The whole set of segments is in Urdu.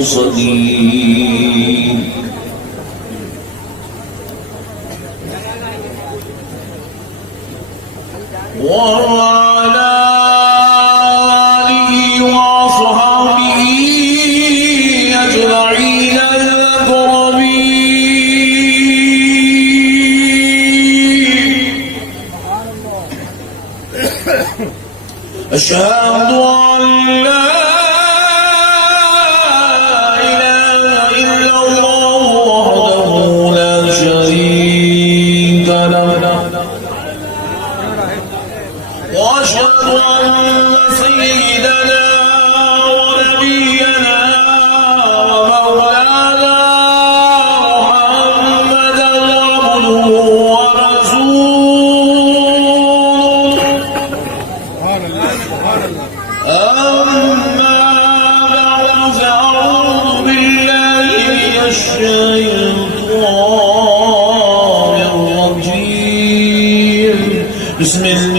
المرسلين وعلى آله وصحبه أجمعين المكرمين أشهد أن لا إله إلا الله وحده لا شريك له وأشهد أن سيدنا ونبينا ومولانا محمدا عبده ورسوله أما بعد فأعوذ بالله من الشيطان الرجيم بسم الله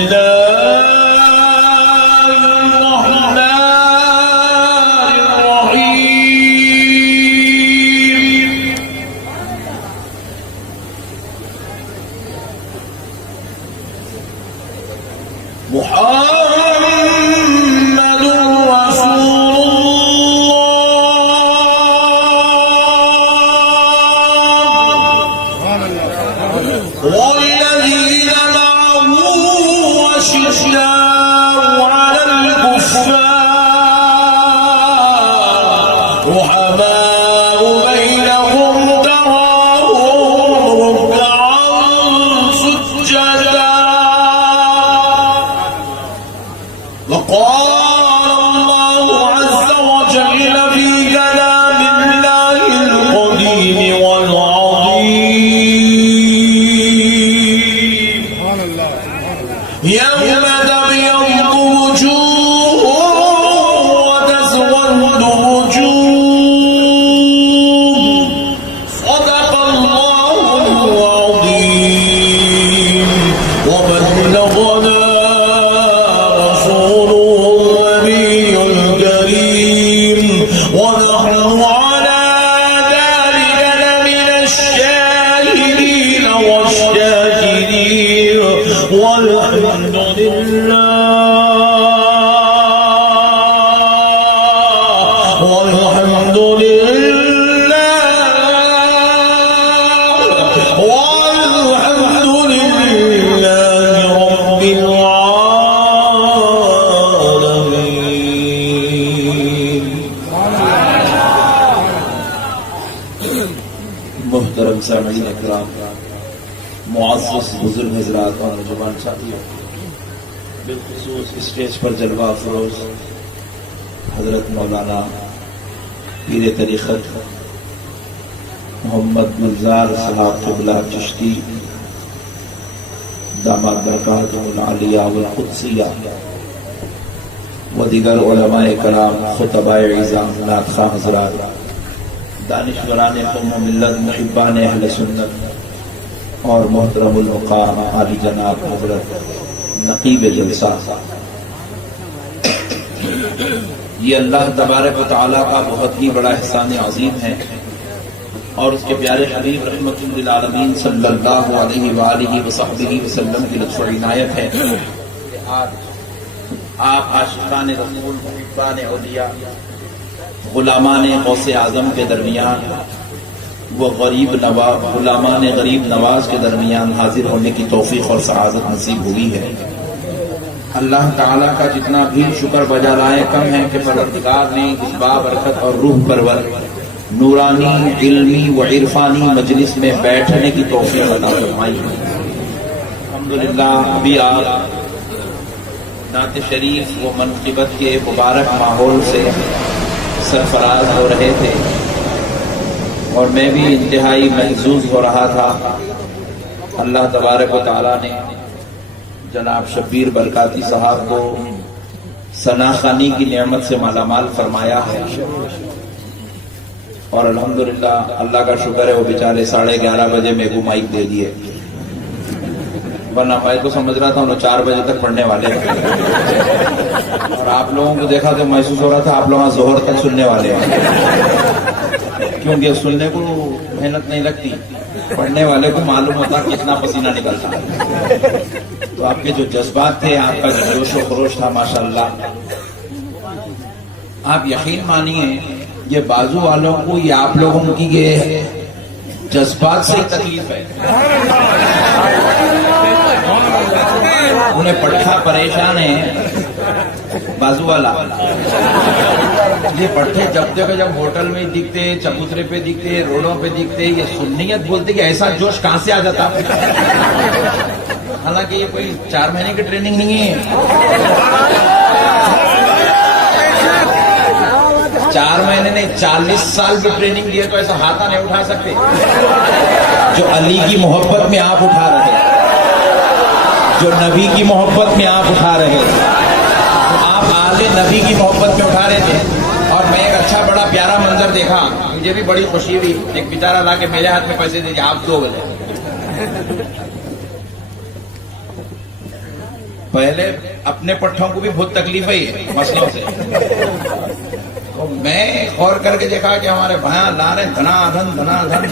محمد رسول الله والذين معه أشداء على الكفار رحماء بينهم تراهم ركعا سجدا وقال الله عز وجل في كلام الله القديم والعظيم يوم تبيض وجوه وتسود وجوه صدق الله العظيم وبلغنا ونحن على ذلك لمن الشاهدين والشاكرين والحمد لله والحمد لله والحمد لله رب العالمين. محترم سامعین اکرام، معزز بزرگ حضرات اور نوجوان ساتھیوں، بالخصوص اسٹیج پر جلوہ افروز حضرت مولانا پیر طریقت محمد گلزار صاحب قبلہ چشتی داماد برکاتہ العالیہ والقدسیہ و دیگر علماء کرام، خطباء اعظام، نعت خواہ حضرات، دانشوران قوم و ملت، محبان اہل سنت اور محترم المقام عالی جناب حضرت نقیب جلسہ، یہ اللہ تبارک و تعالیٰ کا بہت ہی بڑا احسان عظیم ہے اور اس کے پیارے حبیب رحمت للعالمین صلی اللہ علیہ وآلہ وصحبہ وسلم کی لطف و عنایت ہے کہ آج آپ عاشقان رسول، محبان اولیاء، غلامان غوث اعظم کے درمیان وہ غلامان غریب نواز کے درمیان حاضر ہونے کی توفیق اور سعادت نصیب ہوئی ہے. اللہ تعالیٰ کا جتنا بھی شکر بجا لائے کم ہے کہ پروردگار نے اس بابرکت اور روح پرور نورانی، علمی و عرفانی مجلس میں بیٹھنے کی توفیق عطا فرمائی. الحمدللہ ابھی آپ نعت شریف و منقبت کے مبارک ماحول سے سرفراز ہو رہے تھے اور میں بھی انتہائی محظوظ ہو رہا تھا. اللہ تبارک و تعالیٰ نے جناب شبیر برکاتی صاحب کو ثناخوانی کی نعمت سے مالا مال فرمایا ہے اور الحمدللہ اللہ کا شکر ہے وہ بیچارے 11:30 بجے میرے کو مائک دے دیے. ورنہ میں تو سمجھ رہا تھا 4 بجے تک پڑھنے والے ہیں، اور آپ لوگوں کو دیکھا تو محسوس ہو رہا تھا آپ لوگ ظہر تک سننے والے ہیں، کیونکہ سننے کو محنت نہیں لگتی، پڑھنے والے کو معلوم ہوتا کتنا پسینہ نکلتا ہے۔ تو آپ کے جو جذبات تھے، آپ کا جو جوش و خروش تھا، ماشاءاللہ، آپ یقین مانیے یہ بازو والوں کو، یہ آپ لوگوں کی یہ جذبات سے تکلیف ہے۔ انہیں پٹھا پریشان ہے بازو والا، یہ پٹھے جب تک جب ہوٹل میں دکھتے، چبوترے پہ دکھتے، روڈوں پہ دکھتے، یہ سنیت بولتے کہ ایسا جوش کہاں سے آ جاتا، حالانکہ یہ کوئی 4 مہینے کی ٹریننگ نہیں ہے، 4 مہینے نہیں 40 سال کی ٹریننگ دی ہے، تو ایسا ہاتھا نہیں اٹھا سکتے جو علی کی محبت میں آپ اٹھا رہے، جو نبی کی محبت میں آپ اٹھا رہے، آپ آل نبی کی محبت میں اٹھا رہے تھے۔ اور میں ایک اچھا بڑا پیارا منظر دیکھا، مجھے بھی بڑی خوشی ہوئی، ایک بیچارہ لا کے میرے ہاتھ میں پیسے دے کہ آپ دو بولے۔ پہلے اپنے پٹھوں کو بھی بہت تکلیف ہے مسئلوں سے، تو میں غور کر کے دیکھا کہ ہمارے بھائیاں لا رہے دھنا دھن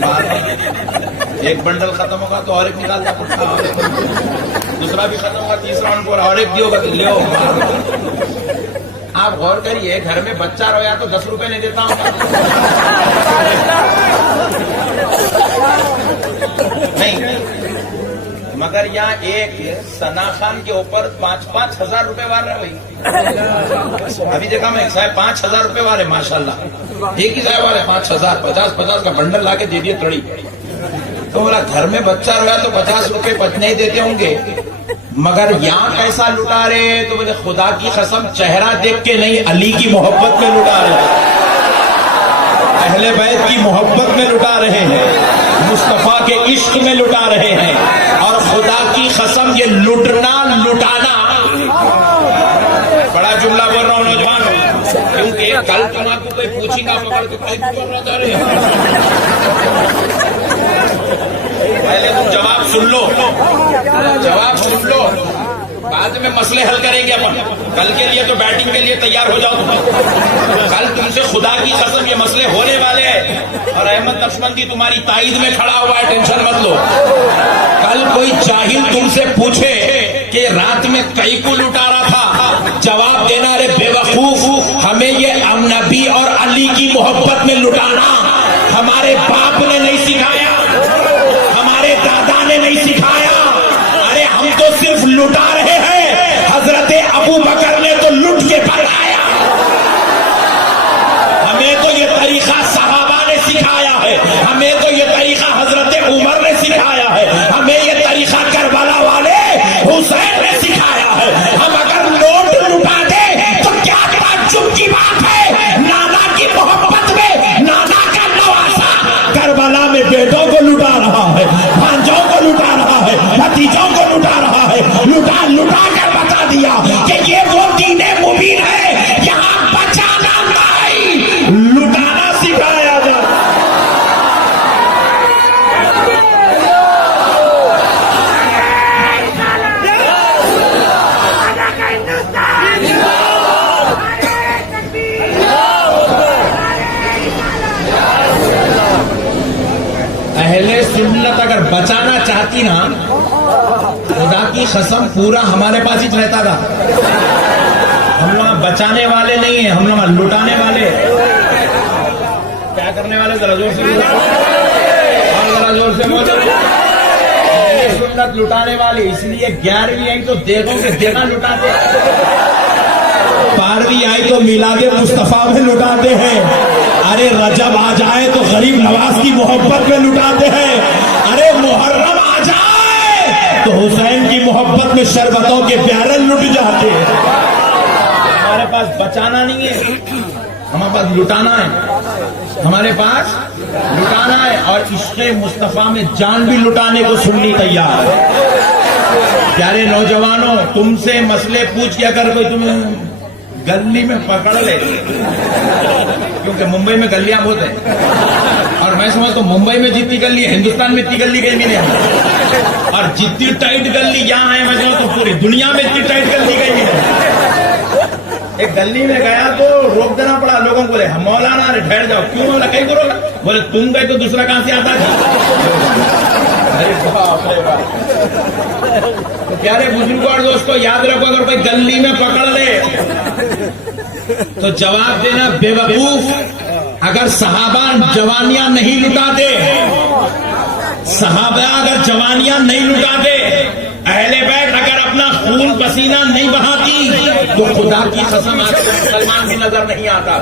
مار رہے ہیں، ایک بنڈل ختم ہوگا تو اور ایک نکالتا پٹھا، دوسرا بھی ختم ہوگا، تیسرا ان کو اور ایک دیو گا تو لیو۔ آپ غور کریے، گھر میں بچہ رویا تو 10 روپے نہیں دیتا ہوں، نہیں، مگر یہاں ایک ثنا خان کے اوپر 5-5 ہزار روپے وار رہا بھائی، ابھی دیکھا میں 5,000 روپے وار ہے ماشاءاللہ، ایک ہی ضائع والے 5,000 50 کا بنڈل لا کے دے دیے تڑی۔ تو بولا گھر میں بچہ رویا تو 50 روپے نہیں دیتے ہوں گے، مگر یہاں کیسا لٹا رہے؟ تو بولے خدا کی قسم چہرہ دیکھ کے نہیں، علی کی محبت میں لٹا رہے ہیں، اہل بیت کی محبت میں لٹا رہے ہیں، مصطفیٰ کے عشق میں لٹا رہے ہیں۔ اور خدا کی قسم یہ لٹانا بڑا جملہ بول رہا ہوں نوجوانوں، کیونکہ کل تم آپ کو کوئی پوچھے گا مگر تو پہلے تم جواب سن لو، بعد میں مسئلے حل کریں گے اپن، کل کے لیے تو بیٹنگ کے لیے تیار ہو جاؤ، کل تم سے خدا کی قسم یہ مسئلے ہونے والے ہیں، اور احمد نقشبندی تمہاری تائید میں کھڑا ہوا ہے، ٹینشن مت لو۔ کل کوئی جاہل تم سے پوچھے کہ رات میں کئی کو لٹا رہا تھا، جواب دینا، رے بے وقوف، ہمیں یہ نبی اور علی کی محبت میں لٹانا ہمارے باپ نے نہیں سکھایا، ہمارے دادا نے نہیں سکھایا، ارے ہم تو صرف لٹا رہے ہیں، حضرت ابو بکر نے تو لٹ کے بتایا، ہمیں تو یہ طریقہ صحابہ نے سکھایا ہے، ہمیں تو یہ طریقہ حضرت عمر نے سکھایا ہے، ہمیں یہ طریقہ کربلا والے حسین نے سکھایا ہے۔ ہم اگر نوٹ لٹا دیں تو کیا تعجب کی بات ہے، نانا کی محبت میں نانا کا نواسا کربلا میں بیٹوں کو لٹا رہا ہے، بھانجوں کو لٹا رہا ہے، بھتیجوں کو لٹا رہا ہے، لٹا کر بتا دیا کہ یہ وہ دین مبین ہے، یہاں بچانا نہیں، لٹانا سکھایا جاتا۔ اہل سنت اگر بچانا چاہتی نا، خدا کی قسم پورا ہمارے پاس ہی رہتا تھا، ہم وہاں بچانے والے نہیں ہیں، ہم وہاں لٹانے والے، کیا کرنے والے؟ ذرا زور سے بولو، اور ذرا زور سے بولو، اہل سنت لٹانے والے، اس لیے 11ویں آئی تو دیگوں کے دیگا لٹاتے، 12ویں آئی تو میلاد مصطفیٰ میں لٹاتے ہیں، ارے رجب آ جائے تو غریب نواز کی محبت میں لٹاتے ہیں، ارے محرم آ جائے تو حسین کی محبت میں شربتوں کے پیالے لٹ جاتے ہیں۔ ہمارے پاس بچانا نہیں ہے، ہمارے پاس لٹانا ہے، ہمارے پاس لٹانا ہے، اور عشق مصطفیٰ میں جان بھی لٹانے کو سننی تیار ہے۔ پیارے نوجوانوں، تم سے مسئلے پوچھ کے اگر کوئی تمہیں گلی میں پکڑ لے، کیونکہ ممبئی میں گلیاں بہت ہیں، اور میں سمجھتا ہوں ممبئی میں جتنی گلی ہے ہندوستان میں اتنی گلی کہیں بھی نہیں ہے، اور جتنی ٹائٹ گلی یہاں ہے میں سمجھتا ہوں پوری دنیا میں اتنی ٹائٹ گلی کہیں بھی نہیں۔ ایک گلی میں گیا تو روک دینا پڑا لوگوں کو، بولے مولانا ارے ٹھہر جاؤ، کیوں بولا کہیں کو روکا؟ بولے تم گئے تو دوسرا کہاں سے آتا ہے؟ تو پیارے بزرگوں اور دوستوں یاد رکھو، اگر کوئی گلی میں پکڑ لے تو جواب دینا بے وقوف۔ اگر صحابہ جوانیاں نہیں لٹاتے، صحابہ اگر جوانیاں نہیں لٹاتے، اہل بیت اگر اپنا خون پسینہ نہیں بہاتی، تو خدا کی قسم آج تک مسلمان بھی نظر نہیں آتا۔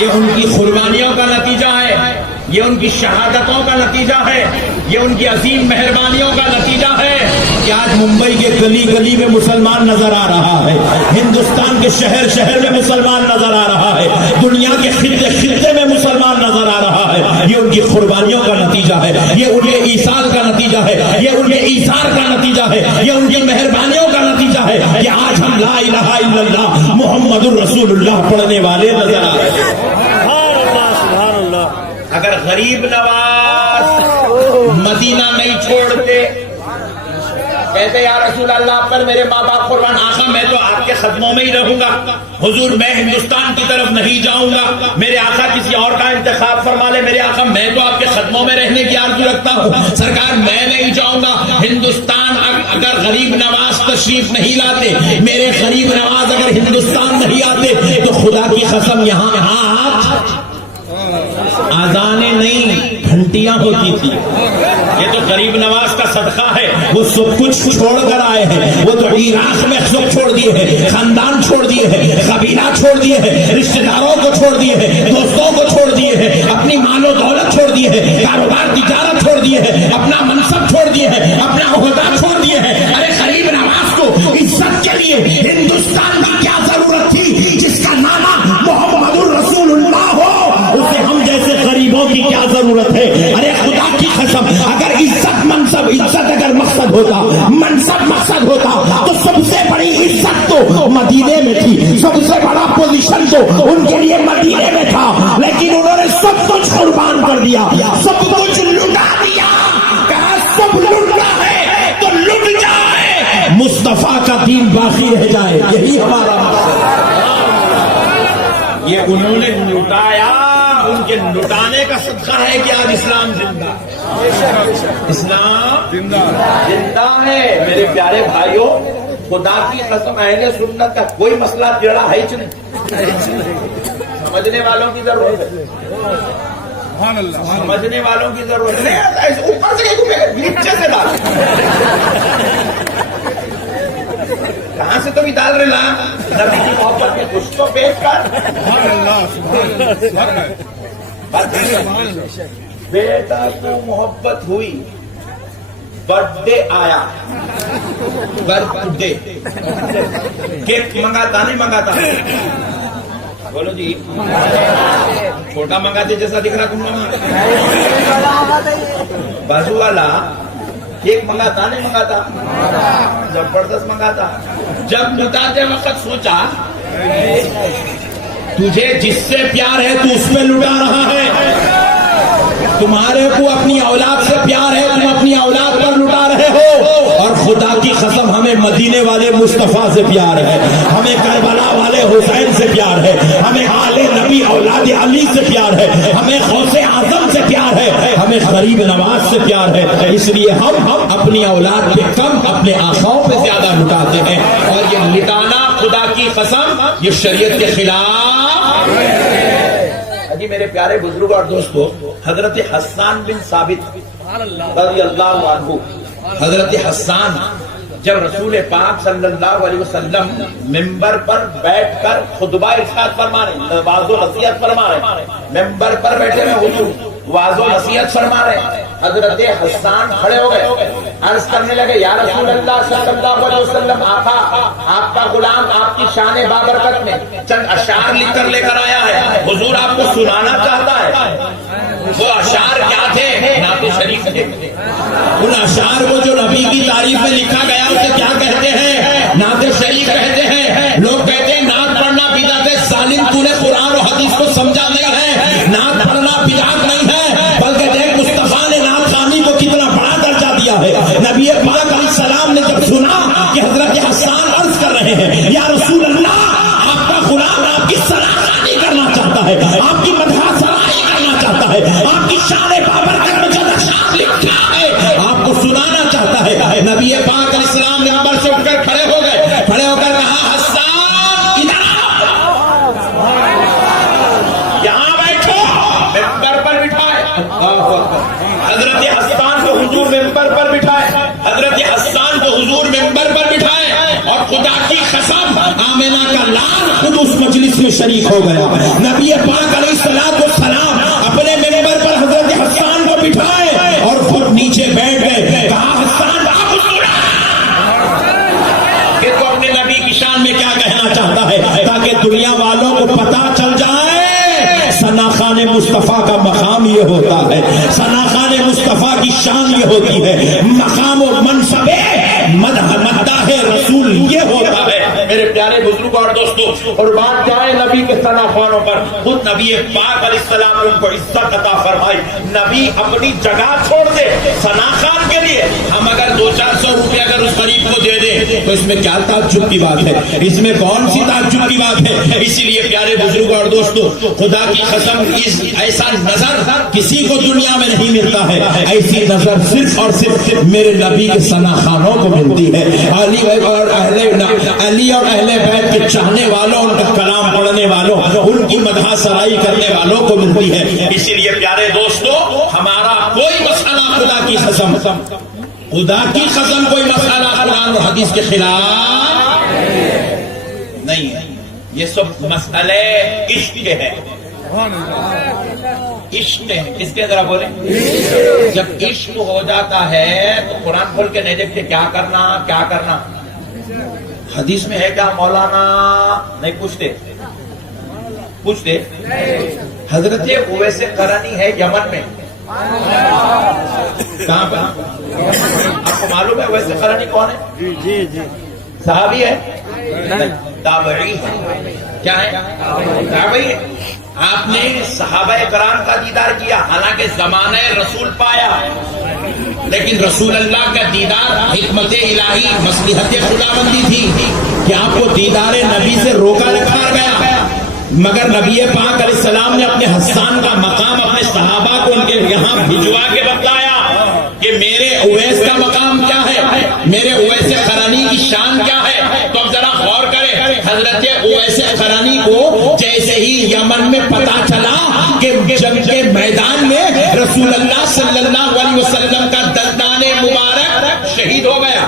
یہ ان کی قربانیوں کا نتیجہ ہے، یہ ان کی شہادتوں کا نتیجہ ہے، یہ ان کی عظیم مہربانیوں کا نتیجہ ہے کہ آج ممبئی کے گلی گلی میں مسلمان نظر آ رہا ہے، ہندوستان کے شہر شہر میں مسلمان نظر آ رہا ہے، دنیا کے خطے خطے میں مسلمان نظر آ رہا ہے۔ یہ ان کی قربانیوں کا نتیجہ ہے، یہ ان کے ایثار کا نتیجہ ہے، یہ ان کے ایثار کا نتیجہ ہے، یہ ان کی مہربانیوں کا نتیجہ ہے کہ آج ہم لا الہ الا اللہ محمد الرسول اللہ پڑھنے والے نظر آ رہے ہیں۔ اگر غریب نواز مدینہ نہیں چھوڑتے، کہتے یا رسول اللہ پر میرے ماں باپ قربان، آقا میں تو آپ کے قدموں میں ہی رہوں گا، حضور میں ہندوستان کی طرف نہیں جاؤں گا، میرے آقا کسی اور کا انتخاب فرما لے، میرے آقا میں تو آپ کے قدموں میں رہنے کی آرزو رکھتا ہوں، سرکار میں نہیں جاؤں گا ہندوستان۔ اگر غریب نواز تشریف نہیں لاتے، میرے غریب نواز اگر ہندوستان نہیں آتے، تو خدا کی قسم یہاں آذانیں نہیں گھنٹیاں ہوتی تھی۔ یہ تو غریب نواز کا صدقہ ہے، وہ سب کچھ چھوڑ کر آئے ہیں، وہ تو عراق میں سب چھوڑ دیے ہیں، خاندان چھوڑ دیے ہیں، قبیلہ چھوڑ دیے ہیں، رشتہ داروں کو چھوڑ دیے ہیں، دوستوں کو چھوڑ دیے ہیں، اپنی مال و دولت چھوڑ دیے ہیں، کاروبار تجارت چھوڑ دیے ہیں، اپنا منصب چھوڑ دیے ہیں، اپنا عہدہ چھوڑ دیے ہیں۔ ارے غریب نواز کو عزت کے لیے ہندوستان کی کیا ضرورت تھی؟ جس کا نام محمد الرسول اللہ ہو، اسے ہم جیسے غریبوں کی کیا ضرورت ہے؟ ارے خدا کی قسم، اگر عزت منصب عزت اگر مقصد ہوتا، منصب مقصد ہوتا، تو سب سے بڑی عزت تو مدینے میں تھی، سب سے بڑا پوزیشن تو ان کے لیے مدینے میں تھا، لیکن انہوں نے سب کچھ قربان کر دیا، سب کچھ لٹا دیا، کہا سب لٹنا ہے تو لٹ جائے، مصطفیٰ کا دین باقی رہ جائے، یہی ہمارا مقصد ہے۔ یہ انہوں نے لٹایا، ان کے لٹانے کا صدقہ ہے کہ آج اسلام زندہ، اسلام زندہ ہے۔ میرے پیارے بھائیوں، خدا کی قسم اہل سنت کا کوئی مسئلہ جڑا ہے ہی نہیں، سمجھنے والوں کی ضرورت ہے، سمجھنے والوں کی ضرورت ہے، اوپر سے نیچے سے ڈال، کہاں سے تو بھی ڈال رہے لا نبی کی محبت میں کچھ تو پیش کر۔ بیٹا کو محبت ہوئی، برتھ ڈے آیا، برتھ ڈے کیک منگاتا نہیں منگاتا؟ بولو جی، چھوٹا منگاتے جیسا دکھ رہا تم لوگ، بازو والا کیک منگاتا نہیں منگاتا؟ زبردست منگاتا۔ جب لٹاتے وقت سوچا تجھے جس سے پیار ہے تو اس پہ لٹا رہا ہے، تمہارے کو اپنی اولاد سے پیار ہے، تم اپنی اولاد پر لٹا رہے ہو، اور خدا کی قسم ہمیں مدینے والے مصطفیٰ سے پیار ہے، ہمیں کربلا والے حسین سے پیار ہے، ہمیں آل نبی اولاد علی سے پیار ہے، ہمیں غوث اعظم سے پیار ہے، ہمیں غریب نواز سے پیار ہے، اس لیے ہم اپنی اولاد پہ کم اپنے آقاؤں پہ زیادہ لٹاتے ہیں، اور یہ لٹانا خدا کی قسم یہ شریعت کے خلاف ہے۔ جی میرے پیارے بزرگ اور دوستو، حضرت حسان بن ثابت رضی اللہ عنہ، حضرت حسان جب رسول پاک صلی اللہ علیہ وسلم ممبر پر بیٹھ کر خطبہ ارشاد فرما رہے، واعظ و نصیحت فرما رہے، ممبر پر بیٹھے ہوئے حضور واعظ و نصیحت فرما رہے، حضرت حسان کھڑے ہو گئے، عرض کرنے لگے یا رسول اللہ صلی اللہ علیہ وسلم، آقا آپ کا غلام آپ کی شان بابرکت میں چند اشعار لکھ کر لے کر آیا ہے، حضور آپ کو سنانا چاہتا ہے۔ وہ اشعار کیا تھے؟ نعت شریف تھے۔ ان اشعار کو جو نبی کی تعریف میں لکھا گیا اسے کیا کہتے ہیں؟ نعت شریف کہتے ہیں۔ لوگ کہتے ہیں نعت تو نے قرآن و حدیث کو سمجھا نہیں ہے. نعت پڑھنا بدعت نہیں ہے، بلکہ دیکھ مصطفیٰ نے نعت خوانی کو کتنا بڑا درجہ دیا ہے. نبی پاک علیہ السلام نے جب سنا کہ حضرت حسان عرض کر رہے ہیں یا رسول اللہ آپ کا غلام آپ کی سراخانی کرنا چاہتا ہے، آپ کی مدح سرائی کرنا چاہتا ہے، آپ کی شان بابرکت میں جو نشان لکھا ہے آپ کو سنانا چاہتا ہے. نبی پاک علیہ السلام نے منبر سے اٹھ کر کھڑے ہو گئے، کھڑے ہو کر کہا حسان ادھر یہاں بیٹھو. منبر پر بٹھائے. حضرت حسان کو حضور منبر پر بٹھائے، حضرت حسان کو حضور منبر پر بٹھائے، اور خدا کی قسم آمنہ کا لال خود اس مجلس میں شریک ہو گیا. نبی پاک علیہ السلام اپنے منبر پر حضرت حسان کو بٹھائے اور خود نیچے بیٹھ گئے. کہا حسان آپ کہ تو اپنے نبی کی شان میں کیا کہنا چاہتا ہے، تاکہ دنیا والوں کو پتا چل جائے ثناخان مصطفیٰ کا مقام یہ ہوتا ہے، ثناخان مصطفیٰ کی شان یہ ہوتی ہے، مقام و منصب مداح رسول یہ ہوتا ہے. میرے پیارے بزرگوں اور دوستوں، قربان جائیں نبی کے ثناخانوں پر. خود نبی پاک علیہ السلام نے ان کو عزت عطا فرمائی. نبی اپنی جگہ چھوڑ دے ثناخان کے لیے. ہم اگر 200-400 روپے اگر اس غریب کو دے دیں تو اس میں کیا تعجب کی بات ہے، اس میں کون سی تعجب کی بات ہے. اسی لیے پیارے بزرگوں اور دوستوں، خدا کی قسم ایسا نظر کسی کو دنیا میں نہیں ملتا ہے. ایسی نظر صرف اور صرف میرے نبی کے ثناخانوں کو ملتی ہے. علی اور اہل بیت کے چاہنے والوں، ان کا کلام پڑھنے والوں، ان کی مدح سرائی کرنے والوں کو ملتی ہے. اسی لیے پیارے دوستو، ہمارا کوئی مسئلہ خدا کی قسم کوئی مسئلہ قرآن و حدیث کے خلاف نہیں ہے. یہ سب مسئلے عشق کے ہیں. عشق ہے کس کے ذرا بولیں. جب عشق ہو جاتا ہے تو قرآن کھول کے نہیں دیکھتے کیا کرنا. حدیث میں ہے کیا مولانا نہیں پوچھتے. حضرت اویس قرنی ہے یمن میں. کہاں پہ آپ کو معلوم ہے اویس قرنی کون ہے؟ جی صحابی ہے؟ تابعی ہے. کیا ہے؟ تابعی ہے. آپ نے صحابہ کرام کا دیدار کیا، حالانکہ زمانہ رسول پایا، لیکن رسول اللہ کا دیدار حکمت الہی مصلحت خداوندی تھی کہ آپ کو دیدار نبی سے روکا رکھا گیا. مگر نبی پاک علیہ السلام نے اپنے حسان کا مقام اپنے صحابہ کو ان کے یہاں بھجوا کے بتلایا کہ میرے اویس کا مقام کیا ہے، میرے اویس قرنی کی شان کیا ہے. تو اب ذرا غور کریں، حضرت اویس قرنی کو جیسے ہی یمن میں پتا چلا کہ جنگ کے میدان میں رسول اللہ صلی اللہ علیہ وسلم کا دندان مبارک شہید ہو گیا.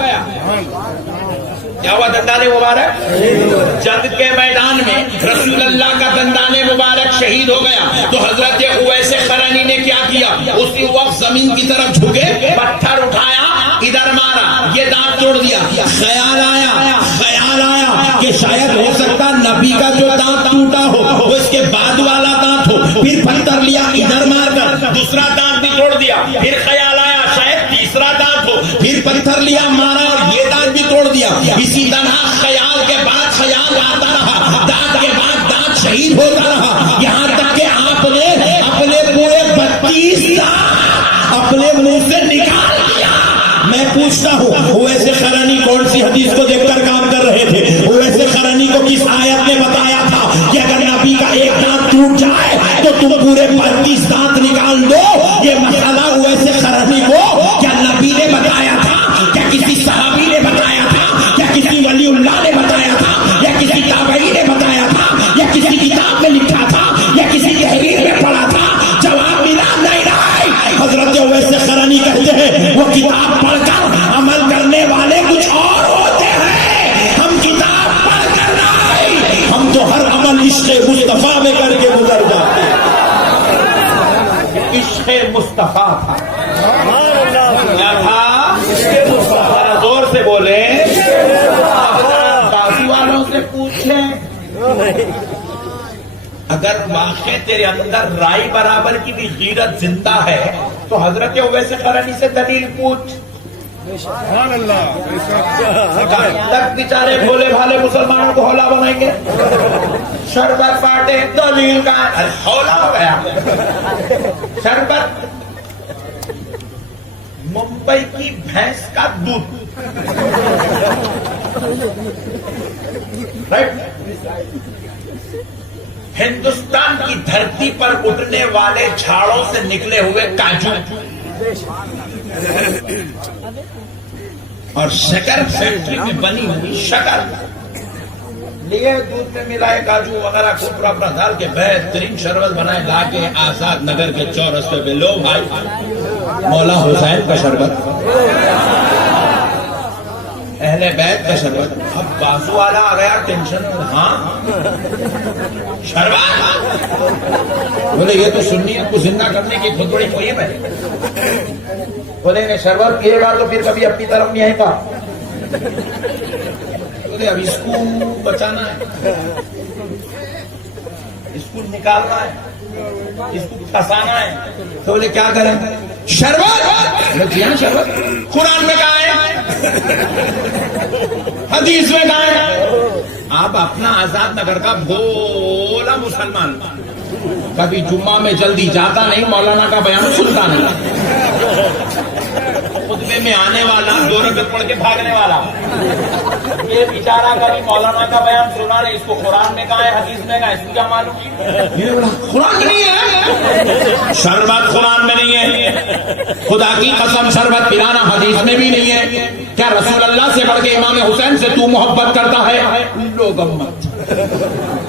کیا ہوا؟ دندان مبارک جنگ کے میدان میں رسول اللہ کا دندان مبارک شہید ہو گیا. تو حضرت اویس قرنی نے کیا کیا؟ اسی وقت زمین کی طرف جھکے، پتھر اٹھایا، ادھر مارا، یہ دانت توڑ دیا. خیال آیا کہ شاید ہو سکتا نبی کا جو دانت ٹوٹا ہو وہ اس کے بعد والا دانت ہو. پھر پتھر لیا، ادھر مار کر دوسرا دانت بھی توڑ دیا. پھر خیال آیا شاید تیسرا دانت ہو، پھر پتھر لیا، مارا اور یہ دانت بھی توڑ دیا. اسی طرح خیال کے بعد خیال آتا رہا، دانت کے بعد دانت شہید ہوتا رہا، یہاں تک کہ آپ نے اپنے پورے 32 دانت اپنے منہ سے نکال دیا. میں پوچھتا ہوں اویس قرنی کون سی حدیث کو دیکھ کر کام کر رہے تھے؟ اویس قرنی کو کس آیت نے بتایا تھا کہ اگر نبی کا ایک دانت ٹوٹ جائے تو تم پورے 32 دانت نکال دو؟ یہ مسئلہ اویس قرنی کو کیا نبی نے بتایا تھا؟ کیا کسی صحابی نے بتایا تھا؟ کیا کسی ولی اللہ نے بتایا تھا؟ یا کسی تابعی نے بتایا تھا؟ یا کسی کتاب میں لکھا تھا؟ یا کسی تحریر میں پڑھا تھا؟ جواب ملا نہیں. حضرت اویس قرنی کہتے ہیں وہ کتاب پڑھ کر عمل کرنے والے کچھ اور ہوتے ہیں، ہم کتاب پڑھ کر نہیں، ہم تو ہر عمل عشق مصطفیٰ میں کر کے گزر جاتے ہیں. عشق مصطفیٰ تھا. کیا تھا؟ زور سے بولے. بازو والوں سے پوچھیں، اگر واقع تیرے اندر رائی برابر کی بھی غیرت زندہ ہے تو حضرت اویس قرنی سے دلیل پوچھ. تک بیچارے بھولے بھالے مسلمانوں کو ہولا بنائیں گے. شربت بانٹے دلیل کا ہولا ہو گیا. شربت ممبئی کی بھینس کا دودھ. ہندوستان کی دھرتی پر اٹھنے والے جھاڑوں سے نکلے ہوئے کاجو اور شکر فیکٹری میں بنی ہوئی شکر لیے دودھ میں ملائے کاجو وغیرہ کھوپرا اپنا ڈال کے بہترین شربت بنائے لا کے آزاد نگر کے چورستے پہ لو بھائی مولا حسین کا شربت اہل بیت کا شربت. اب بازو والا آ گیا ٹینشن. ہاں شربت بولے یہ تو سنی کو زندہ کرنے کی خود بڑی کوئی ہے. بولے نے شربت پیے گا تو پھر کبھی اپنی طرف نہیں آئے گا. بولے اب اس کو بچانا ہے, اس کو نکالنا ہے, اس کو پھنسانا ہے. تو بولے کیا کریں؟ شربت. جی ہاں شربت قرآن میں کہا ہے, حدیث میں کہا ہے. آپ اپنا آزاد نگر کا بھولا مسلمان کبھی جمعہ میں جلدی جاتا نہیں, مولانا کا بیان سنتا نہیں, خطبے میں آنے والا 2 رکعت پڑھ کے بھاگنے والا. یہ بیچارہ کبھی مولانا کا بیان سنا نہیں, اس کو قرآن میں کہا ہے حدیث میں کہا ہے, اس کو کیا معلوم؟ قرآن میں نہیں ہے, شربت قرآن میں نہیں ہے, خدا کی قسم شربت پلانا حدیث میں بھی نہیں ہے. کیا رسول اللہ سے بڑھ کے امام حسین سے تو محبت کرتا ہے؟ لوگ مت.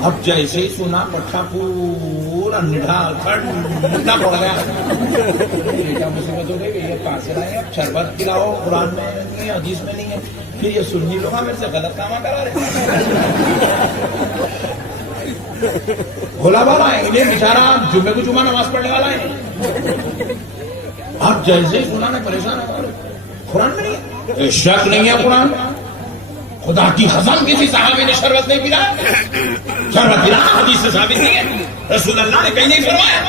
اب جیسے ہی سنا پٹھا پورا نڈھال کھڑا پڑ گیا. مصیبت ہو گئی, یہ کہاں سے لائے؟ اب شربت پلاؤ قرآن میں نہیں ہے, حدیث میں نہیں ہے. پھر یہ سنی لوگ میرے سے غلط کام کرا رہے. بھولا بالا ہے, انہیں بیچارہ جمعے کو جمعہ نماز پڑھنے والا ہے. اب جیسے ہی سنا نے پریشان ہے, قرآن میں نہیں ہے, شک نہیں ہے قرآن. خدا کی قسم کسی صحابی نے شربت نہیں پلا. شربت پلانا حدیث سے ثابت نہیں ہے, رسول اللہ نے کہیں نہیں فرمایا.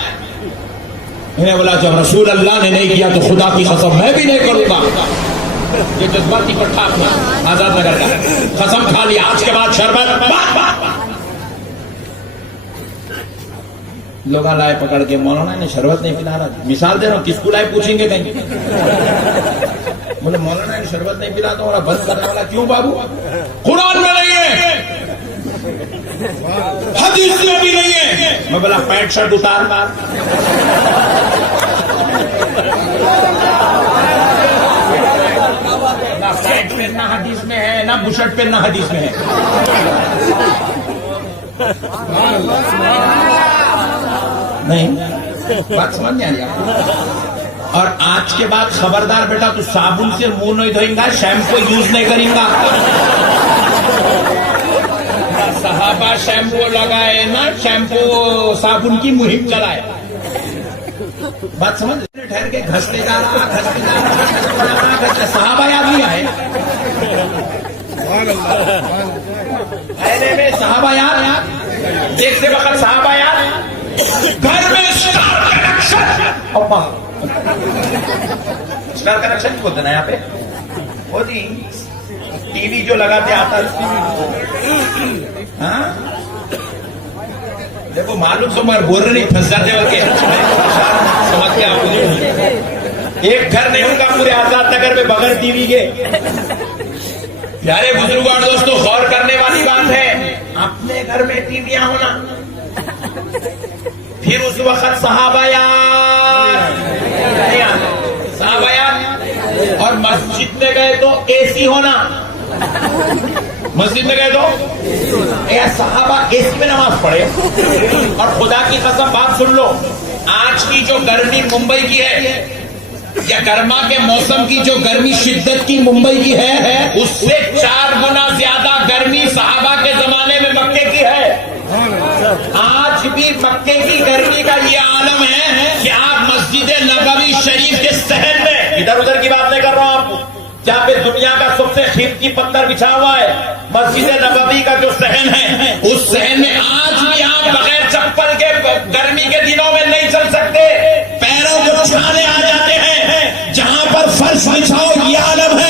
میں نے بولا جب رسول اللہ نے نہیں کیا تو خدا کی قسم میں بھی نہیں کروں گا. یہ جذباتی پٹھا اپنا آزاد نگر کا قسم کھا لیا, آج کے بعد شربت. لوگ لائے پکڑ کے, مولانا نے شربت نہیں پلا رہا. مثال دے رہا ہوں, کس کو لائے پوچھیں گے کہیں بولے مولانا نے شربت نہیں پلا تو بند کرنے والا کیوں بابو؟ قرآن میں نہیں ہے, حدیث میں بھی نہیں ہے. میں بولا پینٹ شرٹ اتار مار. نہ پینٹ پہننا حدیث میں ہے, نہ بشرٹ پہننا حدیث میں ہے. نہیں بات سمجھ نہیں آ رہی آپ. اور آج کے بعد خبردار بیٹا, تو صابن سے منہ نہیں دھوئیں گا, شیمپو یوز نہیں کریں گا. صحابہ شیمپو لگائے نا, شیمپو صابن کی مہم چلائے. بات سمجھ, ٹھہر کے گھستے جا رہا, صحابہ یاد نہیں آئے. میں صحابہ یاد, دیکھتے وقت صحابہ یاد. گھر میں اسٹار کنیکشن کی بولتے نا یہاں پہ, وہ جی ٹی وی جو لگاتے آتا ہاں, دیکھو معلوم تو مگر بول رہے نہیں, پھنس جاتے ہو کے سمجھ کے آپ کو. ایک گھر نہیں ان کا پورے آزاد نگر میں بغیر ٹی وی کے. پیارے بزرگوار دوستوں, غور کرنے والی بات ہے, اپنے گھر میں ٹی ویاں ہونا. پھر اس وقت صحابہ اور مسجد میں گئے تو اے سی ہونا. مسجد میں گئے تو صحابہ اے سی میں نماز پڑھے. اور خدا کی قسم بات سن لو, آج کی جو گرمی ممبئی کی ہے, یا گرما کے موسم کی جو گرمی شدت کی ممبئی کی ہے, اس سے 4 گنا زیادہ گرمی صحابہ کے زمانے میں مکے کی ہے. آج بھی مکے کی گرمی کا یہ عالم ہے کہ آپ مسجد نبوی شریف کے صحن میں, ادھر ادھر کی بات نہیں کر رہا ہوں آپ, جہاں پہ دنیا کا سب سے قیمتی پتھر بچھا ہوا ہے, مسجد نبوی کا جو صحن ہے, اس صحن میں آج بھی آپ بغیر چپل کے گرمی کے دنوں میں نہیں چل سکتے. پیروں کو چھانے آ جاتے ہیں. جہاں پر فرش بچھاؤ یہ عالم ہے,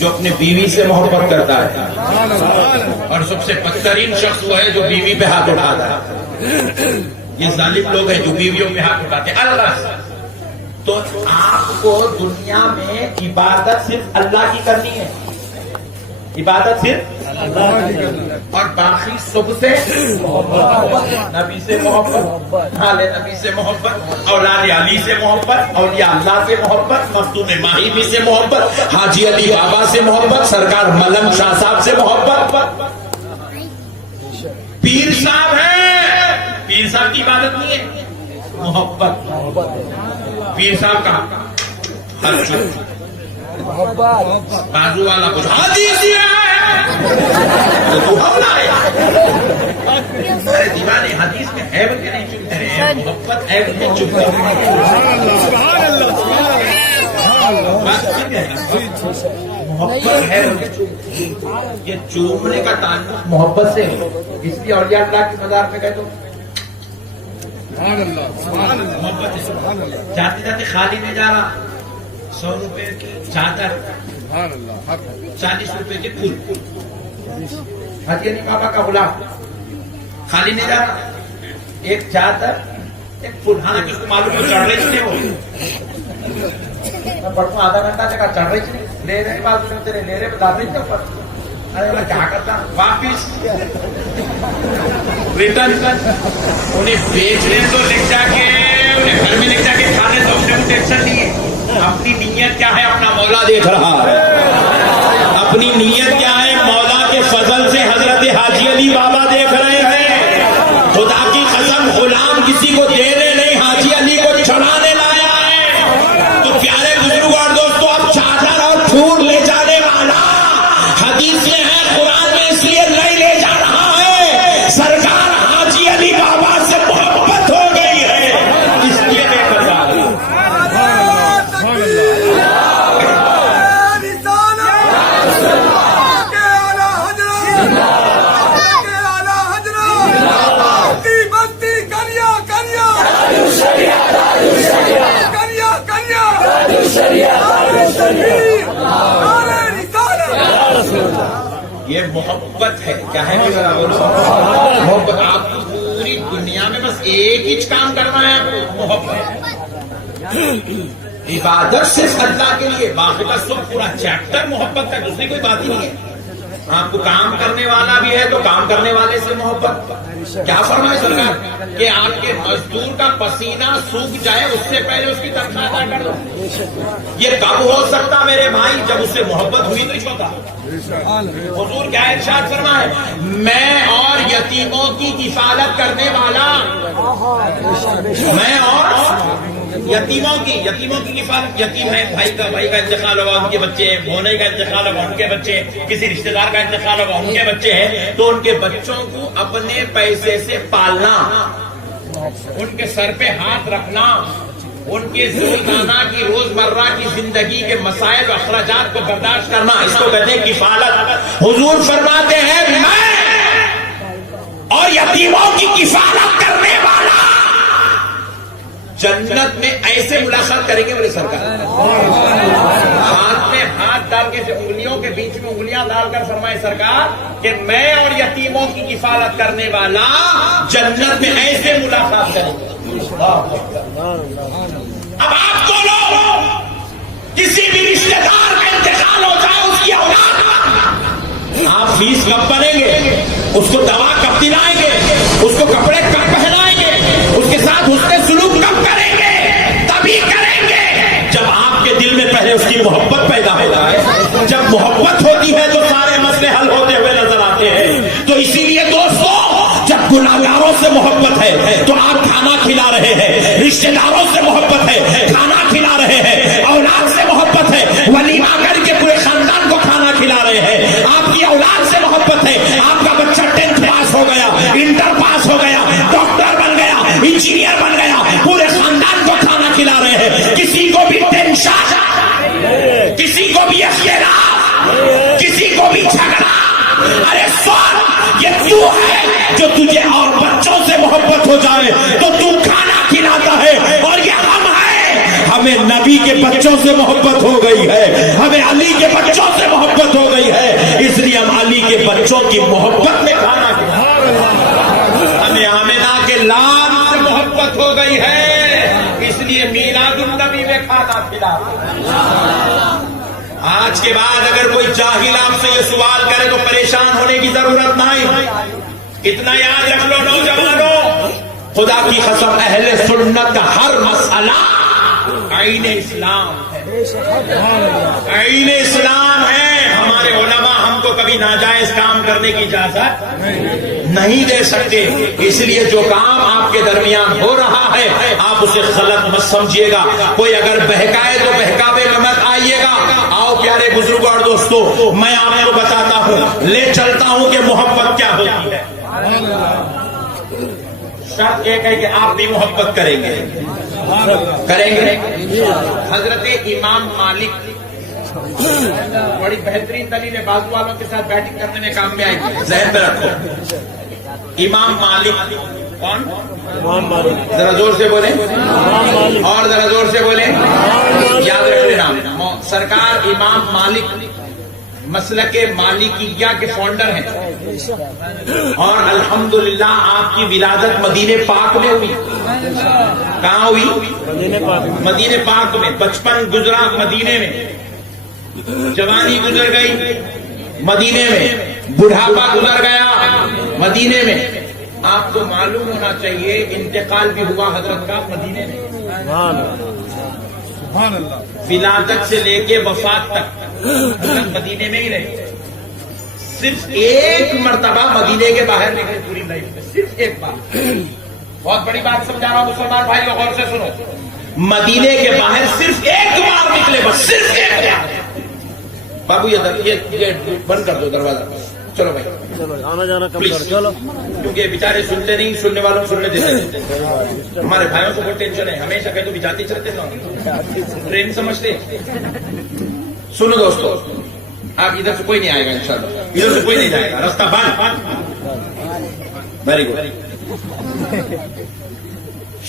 جو اپنے بیوی سے محبت کرتا ہے، اور سب سے بدترین شخص وہ ہے جو بیوی پہ ہاتھ اٹھاتا ہے. یہ ظالم لوگ ہیں جو بیویوں پہ ہاتھ اٹھاتے ہیں. اللہ تو آپ کو دنیا میں عبادت صرف اللہ کی کرنی ہے، عبادت صرف اور باقی سب سے محبت، نبی سے محبت، آل نبی سے محبت، اولاد علی سے محبت، اولیاء اللہ سے محبت، مختوم ماہی سے محبت، حاجی علی بابا سے محبت، سرکار ملنگ شاہ صاحب سے محبت. پیر صاحب ہیں، پیر صاحب کی عبادت نہیں ہے، محبت. پیر صاحب کا ہر چیز بازو والا کچھ حدیث دیوانے حدیث میں ہے بلکہ نہیں چکتے ہیں، محبت ہے بلکہ چکتے ہیں. محبت ہے یہ چومنے کا تعلق محبت سے ہے، اس لیے اولیاء اللہ کی مزار پہ گئے تو محبت ہے. جاتے جاتے خالی نہیں جا رہا، 100 روپے کی چادر، 40 روپے کے پھول. حاجی علی بابا کا غلام خالی نہیں جا رہا، ایک چادر ایک پھول. حالانکہ اس کو معلوم ہے چڑھ رہی نہیں ہو، میں پڑھتا آدھا گھنٹہ جگہ چڑھ رہی نہیں، لے رہے بازو میں تیرے لے رہے بتا رہے اوپر. ارے میں کیا کرتا واپس ریٹرن انہیں بیچنے تو لکھ جا کے، انہیں گھر میں لکھ جا کے کھانے تو اپنے کو ٹینشن نہیں ہے. اپنی نیت کیا ہے اپنا مولا دیکھ رہا ہے، اپنی نیت کیا ہے مولا کے فضل سے حضرت حاجی علی بابا دیکھ رہے ہیں. خدا کی قسم غلام کسی کو دینے نہیں، حاجی علی کو چڑھانے لایا ہے. تو پیارے بزرگ اور دوستوں، اب چادر اور پھول لے جانے والا حدیث میں ہے، قرآن میں اس لیے نہیں لے جا رہا ہے، سرکار حاجی علی بابا سے محبت ہو گئی ہے اس لیے لے کر جا رہا ہے. یہ محبت ہے. کیا ہے محبت؟ آپ کو پوری دنیا میں بس ایک ہی کام کرنا ہے، آپ کو محبت، عبادت صرف اللہ کے لیے. باقی کا سب پورا چیپٹر محبت کا، دوسری کوئی بات ہی نہیں ہے. آپ کو کام کرنے والا بھی ہے تو کام کرنے والے سے محبت. کیا فرمائے سرکار کہ آپ کے مزدور کا پسینہ سوکھ جائے اس سے پہلے اس کی تنخواہ ادا کر دو. یہ کب ہو سکتا میرے بھائی؟ جب اس سے محبت ہوئی تو چھوٹا. حضور کیا ارشاد فرمائے؟ میں اور یتیموں کی کفالت کرنے والا، میں اور یتیموں کی کفالت. یتیم ہے، بھائی کا انتقال ہوا ان کے بچے ہیں، بھونے کا انتقال ہوا ان کے بچے ہیں، کسی رشتہ دار کا انتقال ہوا ان کے بچے ہیں، تو ان کے بچوں کو اپنے پیسے سے پالنا، ان کے سر پہ ہاتھ رکھنا، ان کے روزانہ کی روزمرہ کی زندگی کے مسائل و اخراجات کو برداشت کرنا، اس کو کہتے ہیں کفالت. حضور فرماتے ہیں میں اور یتیموں کی کفالت کرنے والا جنت میں ایسے ملاقات کریں گے میرے سرکار، ہاتھ میں ہاتھ ڈال کے، انگلیوں کے بیچ میں انگلیاں ڈال کر فرمائے سرکار کہ میں اور یتیموں کی کفالت کرنے والا جنت میں ایسے ملاقات کریں گے. اب آپ بولو، کسی بھی رشتے دار کا انتقال ہو جائے، اس کی اولاد کا، آپ فیس کب بنیں گے؟ اس کو دوا کب دلائیں گے؟ اس کو کپڑے کب پہنائیں گے؟ اس کے ساتھ حسن سلوک کب کریں گے؟ تبھی کریں گے جب آپ کے دل میں پہلے اس کی محبت پیدا ہوتا ہے. جب محبت ہوتی ہے تو سارے مسئلے حل ہوتے ہوئے نظر آتے ہیں. تو اسی لیے دوستوں، جب گناہگاروں سے محبت ہے تو آپ کھانا کھلا رہے ہیں، رشتے داروں سے محبت ہے کھانا کھلا رہے ہیں، اولاد سے محبت ہے ولیمہ کر کے پورے خاندان کو کھانا کھلا رہے ہیں. آپ کی اولاد سے محبت ہے، آپ کا بچہ 10th پاس ہو گیا، انٹر پاس ہو گیا، ڈاکٹر بن گیا، انجینئر بن گیا، پورے خاندان کو کھانا کھلا رہے ہیں. کسی کو بھی ٹینشن، کسی کو بھی اختلاف، کسی کو بھی جھگڑا، ارے سوال یہ تو ہے جو تجھے اور بچوں سے محبت ہو جائے تو تو کھانا کھلاتا ہے، اور یہ ہم ہیں ہمیں نبی کے بچوں سے محبت ہو گئی ہے, ہمیں علی کے بچوں سے محبت ہو گئی ہے, اس لیے ہم علی کے بچوں کی محبت میں کھانا کھلاتے. ہمیں آمنہ کے لال سے محبت ہو گئی ہے, اس لیے میلاد النبی میں کھانا کھلاتے. آج کے بعد اگر کوئی جاہل آپ سے یہ سوال کرے تو پریشان ہونے کی ضرورت نہیں. اتنا یاد رکھ لو نوجوانوں, خدا کی قسم اہل سنت کا ہر مسئلہ عین اسلام ہے, عین اسلام ہے. ہمارے علماء ہم کو کبھی ناجائز کام کرنے کی اجازت نہیں دے سکتے. اس لیے جو کام آپ کے درمیان ہو رہا ہے آپ اسے غلط مت سمجھیے گا. کوئی اگر بہکائے تو بہکاوے میں مت آئیے گا. آؤ پیارے بزرگوں اور دوستوں, میں آپ کو بتاتا ہوں, لے چلتا ہوں کہ محبت کیا ہوتی ہے. شرط ایک ہے کہ آپ بھی محبت کریں گے, کریں گے. حضرت امام مالک بڑی بہترین دلیل ہے, بازو والوں کے ساتھ بیٹھنگ کرنے میں کام میں آئے گی, ذہن میں رکھو. امام مالک کون؟ ذرا زور سے بولیں, اور ذرا زور سے بولیں, یاد رکھ لینا. سرکار امام مالک مسلک مالکیہ کے فاؤنڈر ہیں, اور الحمدللہ آپ کی ولادت مدینے پاک میں ہوئی. کہاں ہوئی؟ مدینے پاک میں. بچپن گزرا مدینے میں, جوانی گزر گئی مدینے میں, بڑھاپا گزر گیا مدینے میں. آپ کو معلوم ہونا چاہیے انتقال بھی ہوا حضرت کا مدینے میں. ولادت سے لے کے وفات تک حضرت مدینے میں ہی رہے. صرف ایک مرتبہ مدینے کے باہر نکلے پوری لائف میں, صرف ایک بار. بہت بڑی بات سمجھا رہا ہوں مسلمان بھائیوں, غور سے سنو. مدینے کے باہر صرف ایک بار نکلے, بس صرف ایک بار. بابو یہ بند کر دو دروازہ. چلو بھائی, چلو آنا جانا کم کرو, چلو. کیونکہ بیچارے سنتے نہیں, سننے والوں کو سننے دیتے. ہمارے بھائیوں کو بہت ٹینشن ہے, ہمیشہ کہیں تو بھی جاتے چلتے ٹرین سمجھتے. سنو دوستو, آپ ادھر سے کوئی نہیں آئے گا انشاءاللہ, ادھر سے کوئی نہیں جائے گا, راستہ بند. Very good.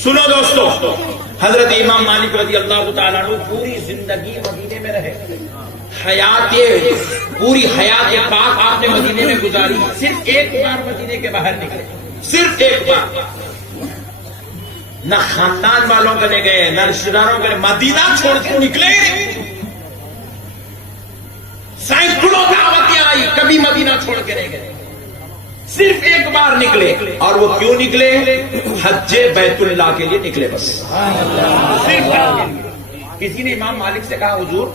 سنو دوستو, حضرت امام مالک رضی اللہ تعالیٰ عنہ پوری زندگی مدینے میں رہے. پوری حیات پاک آپ نے مدینے میں گزاری. صرف ایک بار مدینے کے باہر نکلے, صرف ایک بار. نہ خاندان والوں کے لے گئے, نہ رشتے داروں کے, مدینہ چھوڑ کے نکلے. سینکڑوں دعوتیں آئی, کبھی مدینہ چھوڑ کے نہیں گئے. صرف ایک بار نکلے, اور وہ کیوں نکلے؟ حج بیت اللہ کے لیے نکلے بس. کسی نے امام مالک سے کہا, حضور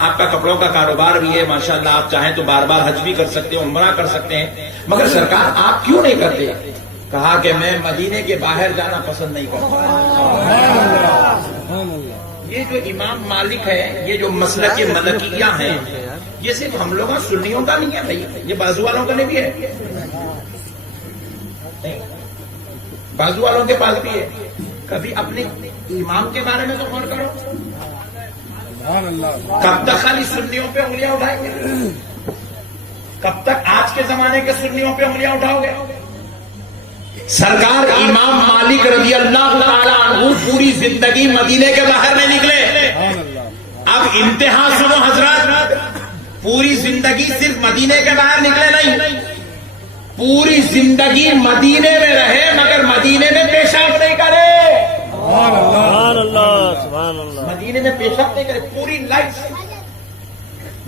آپ کا کپڑوں کا کاروبار بھی ہے ماشاءاللہ, آپ چاہیں تو بار بار حج بھی کر سکتے ہیں, عمرہ کر سکتے ہیں, مگر سرکار آپ کیوں نہیں کرتے؟ کہا کہ میں مدینے کے باہر جانا پسند نہیں کرتا. یہ جو امام مالک ہے, یہ جو مسلک ملکیہ ہیں, یہ صرف ہم لوگوں سنیوں کا نہیں ہے بھائی, یہ بازو والوں کا نہیں بھی ہے, بازو والوں کے پاس بھی ہے. کبھی اپنے امام کے بارے میں تو غور کرو. کب تک خالی سنیوں پہ انگلیاں اٹھائیں گے؟ کب تک آج کے زمانے کے سنیوں پہ انگلیاں اٹھاؤ گے؟ سرکار امام مالک رضی اللہ تعالیٰ عنہ پوری زندگی مدینے کے باہر نہیں نکلے. اب انتہا سنو حضرات, پوری زندگی صرف مدینے کے باہر نکلے نہیں, پوری زندگی مدینے میں رہے مگر مدینے میں پیشاب نہیں کرے. سبحان اللہ, سبحان اللہ. مدینے میں پیشاب نہیں کرے, پوری لائف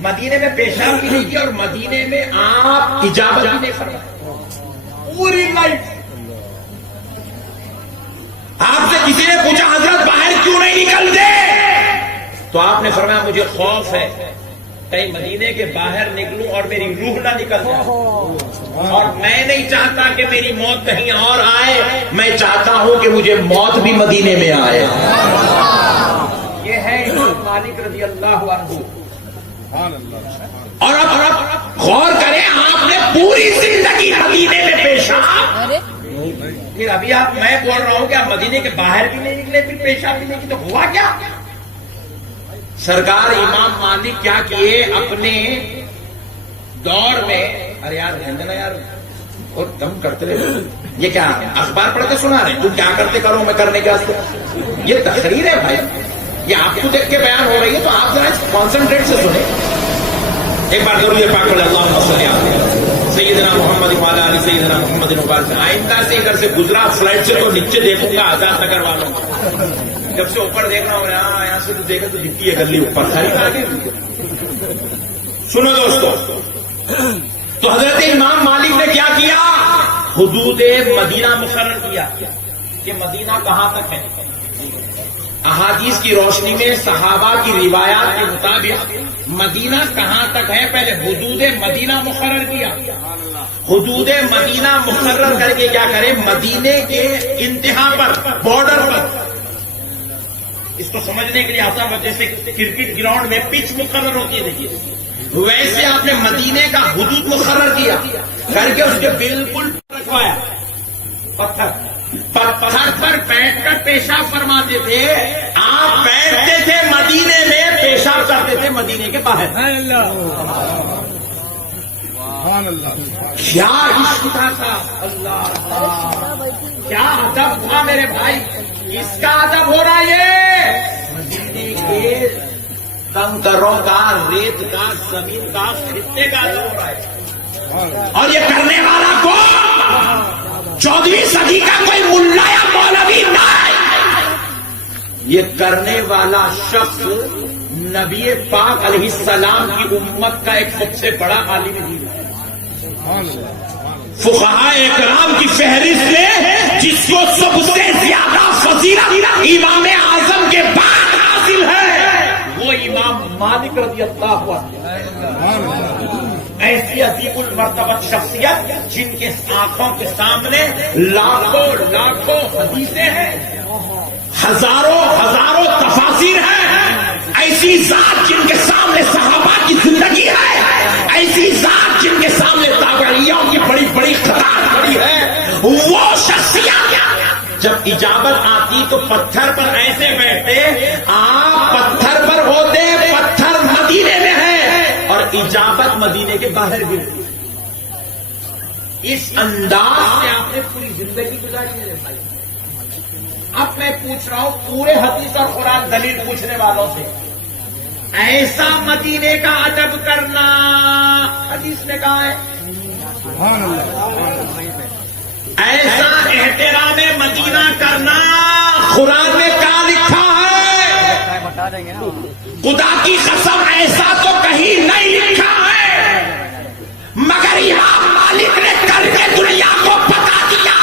مدینے میں پیشاب بھی نہیں کیا, اور مدینے میں آپ اجابت بھی نہیں فرمائے. پوری لائف. آپ سے کسی نے پوچھا حضرت باہر کیوں نہیں نکلتے, تو آپ نے فرمایا مجھے خوف ہے کہیں مدینے کے باہر نکلوں اور میری روح نہ نکل جائے, اور میں نہیں چاہتا کہ میری موت کہیں اور آئے, میں چاہتا ہوں کہ مجھے موت بھی مدینے میں آئے. یہ ہے امام مالک رضی اللہ عنہ. اور اب غور کریں, آپ نے پوری زندگی مدینے میں پیشاب, پھر ابھی آپ, میں بول رہا ہوں کہ آپ مدینے کے باہر بھی نہیں نکلے, پھر پیشاب بھی نہیں کی, تو ہوا کیا؟ سرکار امام مالک کیا کیے اپنے دور میں, ارے یار رہنے نا یار, اور دم کرتے رہے. یہ کیا اخبار پڑھ کے سنا رہے ہیں, تم کیا کرتے کرو, میں کرنے کے واسطے. یہ تقریر ہے بھائی, یہ آپ کو دیکھ کے بیان ہو رہی ہے تو آپ ذرا کانسنٹریٹ سے سنیں. ایک بار درود پاک پڑھ اللہم صلی علی سیدنا محمد وعلی آل سیدنا محمد مبارک. آئندہ سے ادھر سے گزرا فلائٹ سے تو نیچے دیکھوں گا آزاد نگر والوں کو. جب سے اوپر دیکھ رہا ہوں یہاں سے تو دیکھا تو دکھتی ہے گلی اوپر کھائی آگے. سنو دوستو, تو حضرت امام مالک نے کیا کیا؟ حدود مدینہ مقرر کیا کہ مدینہ کہاں تک ہے. احادیث کی روشنی میں صحابہ کی روایات کے مطابق مدینہ کہاں تک ہے, پہلے حدود مدینہ مقرر کیا. حدود مدینہ مقرر کر کے کیا کرے, مدینے کے انتہا پر, بارڈر پر, اس کو سمجھنے کے لیے آسان ہے, جیسے کرکٹ گراؤنڈ میں پچ مقرر ہوتی ہے, دیکھیے ویسے آپ نے مدینے کا حدود مقرر کیا کر کے اس کے بالکل رکھوایا. پتھر پر بیٹھ کر پیشاب فرماتے تھے. آپ بیٹھتے تھے مدینے میں, پیشاب کرتے تھے مدینے کے باہر. کیا عشق تھا, اللہ کیا ادب تھا میرے بھائی. اس کا ادب ہو رہا ہے مدینے کے کنکروں کا, ریت کا, زمین کا, خطے کا ادب ہو رہا ہے. اور یہ کرنے والا کو 14ویں صدی کا کوئی ملا یا مولوی نہیں, یہ کرنے والا شخص نبی پاک علیہ السلام کی امت کا ایک سب سے بڑا عالم دین ہے. فقہائے اکرام کی فہرست میں جس کو سب سے زیادہ فضیلت امام اعظم کے بعد حاصل ہے وہ امام مالک رضی اللہ عنہ. ایسی عظیم المرتبت شخصیت جن کے آنکھوں کے سامنے لاکھوں لاکھوں حدیثیں ہیں, ہزاروں تفاسیر ہیں. ایسی ذات جن کے سامنے صحابہ کی زندگی ہے, ایسی ذات جن کے سامنے تابعیوں کی بڑی بڑی قطار کھڑی ہے. وہ شخصیت جب اجابت آتی تو پتھر پر ایسے بیٹھتے, آپ پتھر پر ہوتے, پتھر مدینے میں ہے اور اجابت مدینے کے باہر گرتی. اس انداز سے آپ نے پوری زندگی گزاری میرے بھائی. اب میں پوچھ رہا ہوں پورے حدیث اور قرآن دلیل پوچھنے والوں سے, ایسا مدینے کا ادب کرنا حدیث میں کہا ہے؟ ایسا احترام مدینہ کرنا قرآن میں کہاں لکھا ہے؟ خدا کی قسم ایسا تو کہیں نہیں لکھا ہے, مگر امام مالک نے کر کے دنیا کو بتا دیا.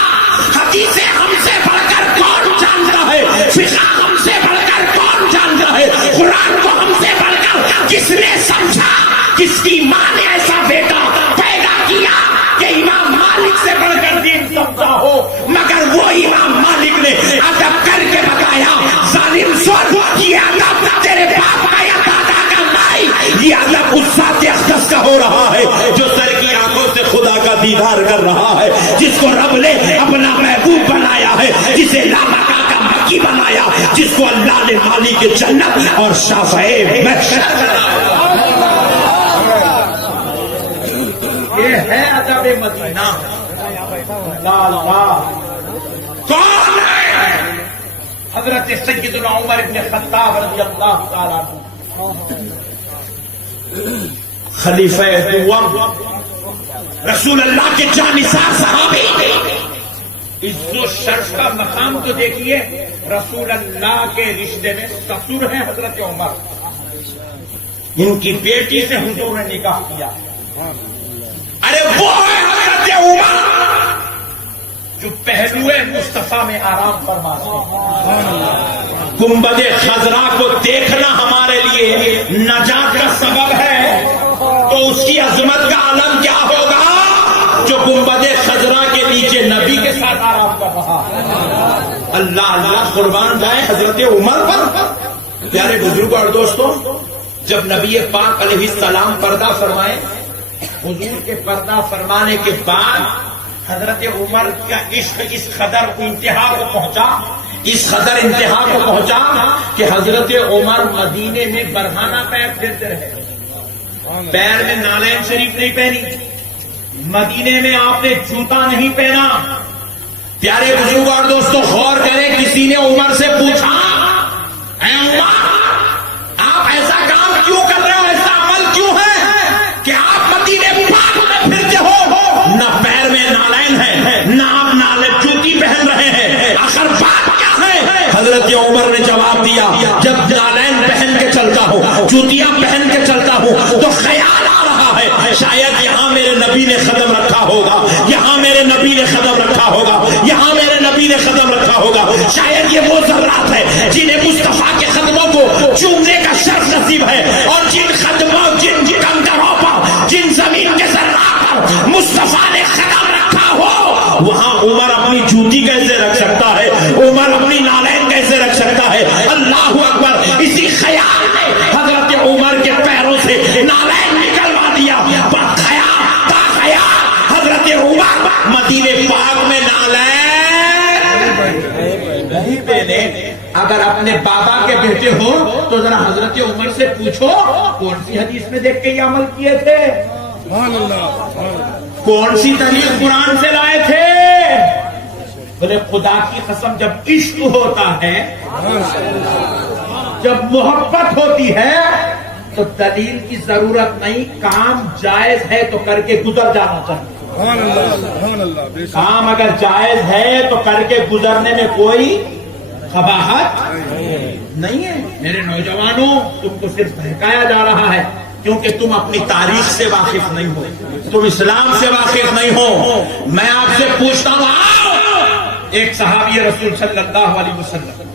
حدیثیں ہم سے بڑھ کر کون جانتا ہے, فقہ ہم سے بڑھ کر کون جانتا ہے, قرآن کو ہم سے بڑھ کر کس نے سمجھا, کس کی ماں نے ایسا بیٹا پیدا کیا کہ امام مالک سے بڑھ کر دین سمجھا ہو. مگر وہ امام مالک نے ادب کر کے بتایا, ظالم سن یہ ادب تیرے باپ کا یا دادا کا نہیں, یہ ادب اس ذات اقدس کا ہو رہا ہے جو سر کی آنکھوں سے خدا کا دیدار کر رہا ہے, جس کو رب نے اپنا محبوب بنایا ہے, جسے لامکا کا مکی بنایا, جس کو اللہ نے مالی کے جنت اور شافعے محشر بنایا. یہ ہے ادب مدینہ. کون ہے؟ حضرت سیدنا عمر ابن خطاب رضی اللہ تعالیٰ عنہ, خلیفہ دوم, رسول اللہ کے جانثار صحابی. عز و شرف کا مقام تو دیکھیے, رسول اللہ کے رشتے میں سسر ہیں حضرت عمر, ان کی بیٹی سے حضور نے نکاح کیا. ارے وہ ہے حضرت عمر جو پہلو مصطفیٰ میں آرام فرماتے ہیں. گنبد خضرا کو دیکھنا ہمارے لیے نجات کا سبب ہے, تو اس کی عظمت کا عالم کیا ہوگا جو گنبد خضرا کے نیچے نبی کے ساتھ آرام کر رہا. اللہ اللہ قربان جائے حضرت عمر پر. پیارے بزرگوں اور دوستوں, جب نبی پاک علیہ السلام پردہ فرمائے, حضور کے پردہ فرمانے کے بعد حضرت عمر کا عشق اس قدر انتہا کو پہنچا, اس قدر انتہا کو پہنچا کہ حضرت عمر مدینے میں برہانہ پیر پھرتے رہے. پیر میں نالین شریف نہیں پہنی, مدینے میں آپ نے جوتا نہیں پہنا. پیارے بزرگ اور دوستوں غور کریں, کسی نے عمر سے پوچھا, اے عمر جواب دیا جب نالین پہن کے چلتا ہوں، جوتیاں پہن کے چلتا ہوں تو خیال آ رہا ہے شاید یہاں میرے نبی نے قدم رکھا ہوگا، یہاں میرے نبی نے قدم رکھا ہوگا، یہاں میرے نبی نے قدم رکھا ہوگا۔ شاید یہ وہ ذرات ہے جنہیں مصطفیٰ کے قدموں کو چومنے کا شرف نصیب ہے، اور جن قدموں جن کنکروں پر، جن زمین کے ذرات پر مصطفیٰ نے قدم رکھا ہو، وہاں عمر اپنی جوتی کیسے رکھ سکتا ہے، عمر اپنی نالین کیسے رکھ سکتا ہے؟ اللہ اکبر! اسی خیال میں حضرت عمر کے پیروں سے نالین نکلوا دیا، حضرت عمر مدینے پاک میں نالین نہیں پہنے۔ اگر اپنے بابا کے بیٹے ہو تو ذرا حضرت عمر سے پوچھو کون سی حدیث میں دیکھ کے یہ عمل کیے تھے، کون سی دلیل قرآن سے لائے تھے؟ بولے خدا کی قسم جب عشق ہوتا ہے، جب محبت ہوتی ہے تو دلیل کی ضرورت نہیں، کام جائز ہے تو کر کے گزر جانا چاہیے۔ کام اگر جائز ہے تو کر کے گزرنے میں کوئی قباحت نہیں ہے۔ میرے نوجوانوں، تم کو صرف بہکایا جا رہا ہے کیونکہ تم اپنی تاریخ سے واقف نہیں ہو، تم اسلام سے واقف نہیں ہو۔ میں آپ سے پوچھتا ہوں، ایک صحابی رسول صلی اللہ علیہ وسلم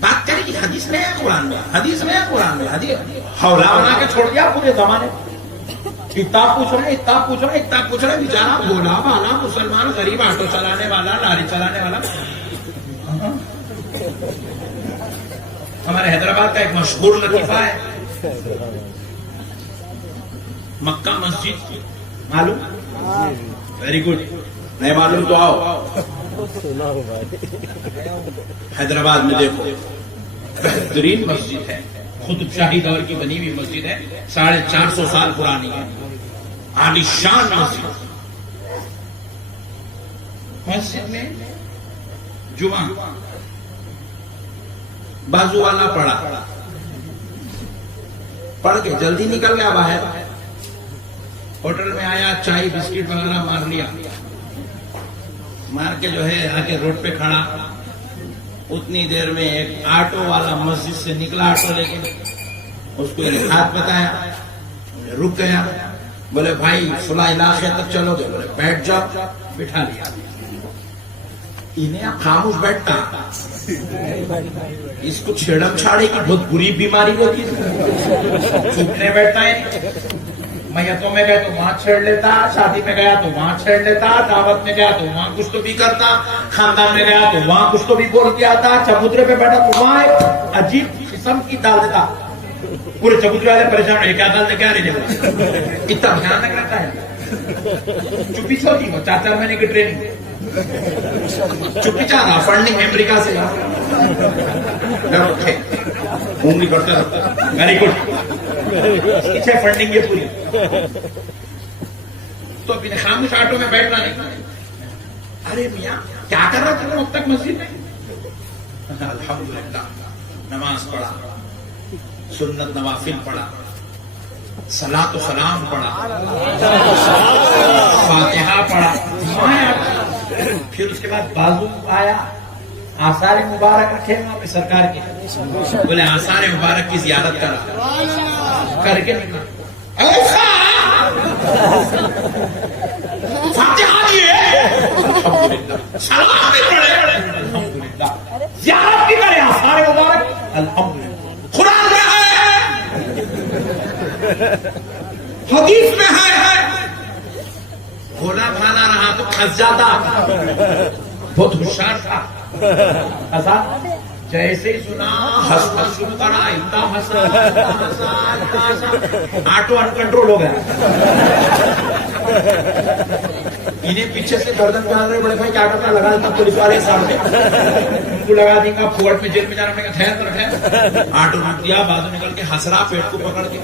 بات کرے کہ حدیث میں ہے، قرآن میں، حدیث میں ہے، قرآن میں، حدیث حوالہ بنا کے چھوڑ دیا پورے زمانے۔ اتنا پوچھ رہے، اتنا پوچھ رہے، اتنا پوچھ رہے، بیچارہ بولا بالا مسلمان غریب آٹو چلانے والا، لاری چلانے والا۔ ہمارے حیدرآباد کا ایک مشہور لطیفہ ہے، مکہ مسجد معلوم؟ ویری گڈ، نہیں معلوم تو آؤ حیدرآباد میں دیکھو، بہترین مسجد ہے، قطب شاہی دور کی بنی ہوئی مسجد ہے، 450 سال پرانی ہے، عالی شان مسجد۔ مسجد میں جمعہ بازو والا پڑھ کے جلدی نکل گیا باہر، ہوٹل میں آیا، چائے بسکٹ وغیرہ مار لیا، مار کے جو ہے آگے روڈ پہ کھڑا، اتنی دیر میں ایک آٹو والا مسجد سے نکلا، آٹو لے کے اس کو ایک ہاتھ بتایا، رک گیا، بولے بھائی فلاں علاقے تک چلو گے؟ بولے بیٹھ جاؤ، بٹھا لیا۔ انہیں خاموش بیٹھتا، اس کو چھیڑم چھاڑے کی بہت بری بیماری ہوتی ہے، چھپنے بیٹھتا ہے، میتوں میں گئے تو وہاں چھیڑ لیتا، شادی میں گیا تو وہاں چھیڑ لیتا، دعوت میں گیا تو وہاں کچھ تو بھی کرتا، خاندان میں گیا تو وہاں کچھ تو بھی بول کے آتا، چبوترے پہ بیٹھا تو وہاں ایک عجیب قسم کی ڈال دیتا، پورے چبوترے والے پریشان ہوئے، کیا ڈالتے کیا نہیں دیتا، اتنا بھیانک رہتا ہے۔ چپی چھوٹی ہو، 4 مہینے کی ٹریننگ، چپی چاہ رہا، فنڈنگ امریکہ سے انگلی کرتا رہتا، ویری گڈ، پیچھے فنڈنگ یہ پوری۔ تو اپنے خاموش آٹو میں بیٹھنا نہیں، ارے میاں کیا کر رہا تھا اب تک مسجد میں؟ الحمدللہ نماز پڑھا، سنت نوافل پڑھا، صلاۃ و سلام پڑھا، فاتحہ پڑھا، پھر اس کے بعد بازو آیا، آثار مبارک رکھے وہاں پہ سرکار کے، بولے آثار مبارک کی زیارت کرا، کر کے نکلا، فاتحہ دیے، الحمدللہ، سلام بھی پڑھے، الحمدللہ، زیارت بھی کرے، آثار مبارک، الحمدللہ، قرآن میں ہے، حدیث میں ہے، بھولا بھالا رہا تو پھنس جاتا، بہت ہوشیار تھا، جیسے ہی سنا ہنسنا شروع کرا، اتنا ہنسا، آٹو ان کنٹرول ہو گیا، انہیں پیچھے سے گردن ڈال رہے، بڑے بھائی کیا کرتا، لگا دیتا پولیس والے سامنے، ان کو لگا دیں گا فورٹ میں، جیل میں جانا پڑے گا، ٹھہر، آٹو روک دیا، بازو نکل کے ہنس رہا، پیٹ کو پکڑ کے،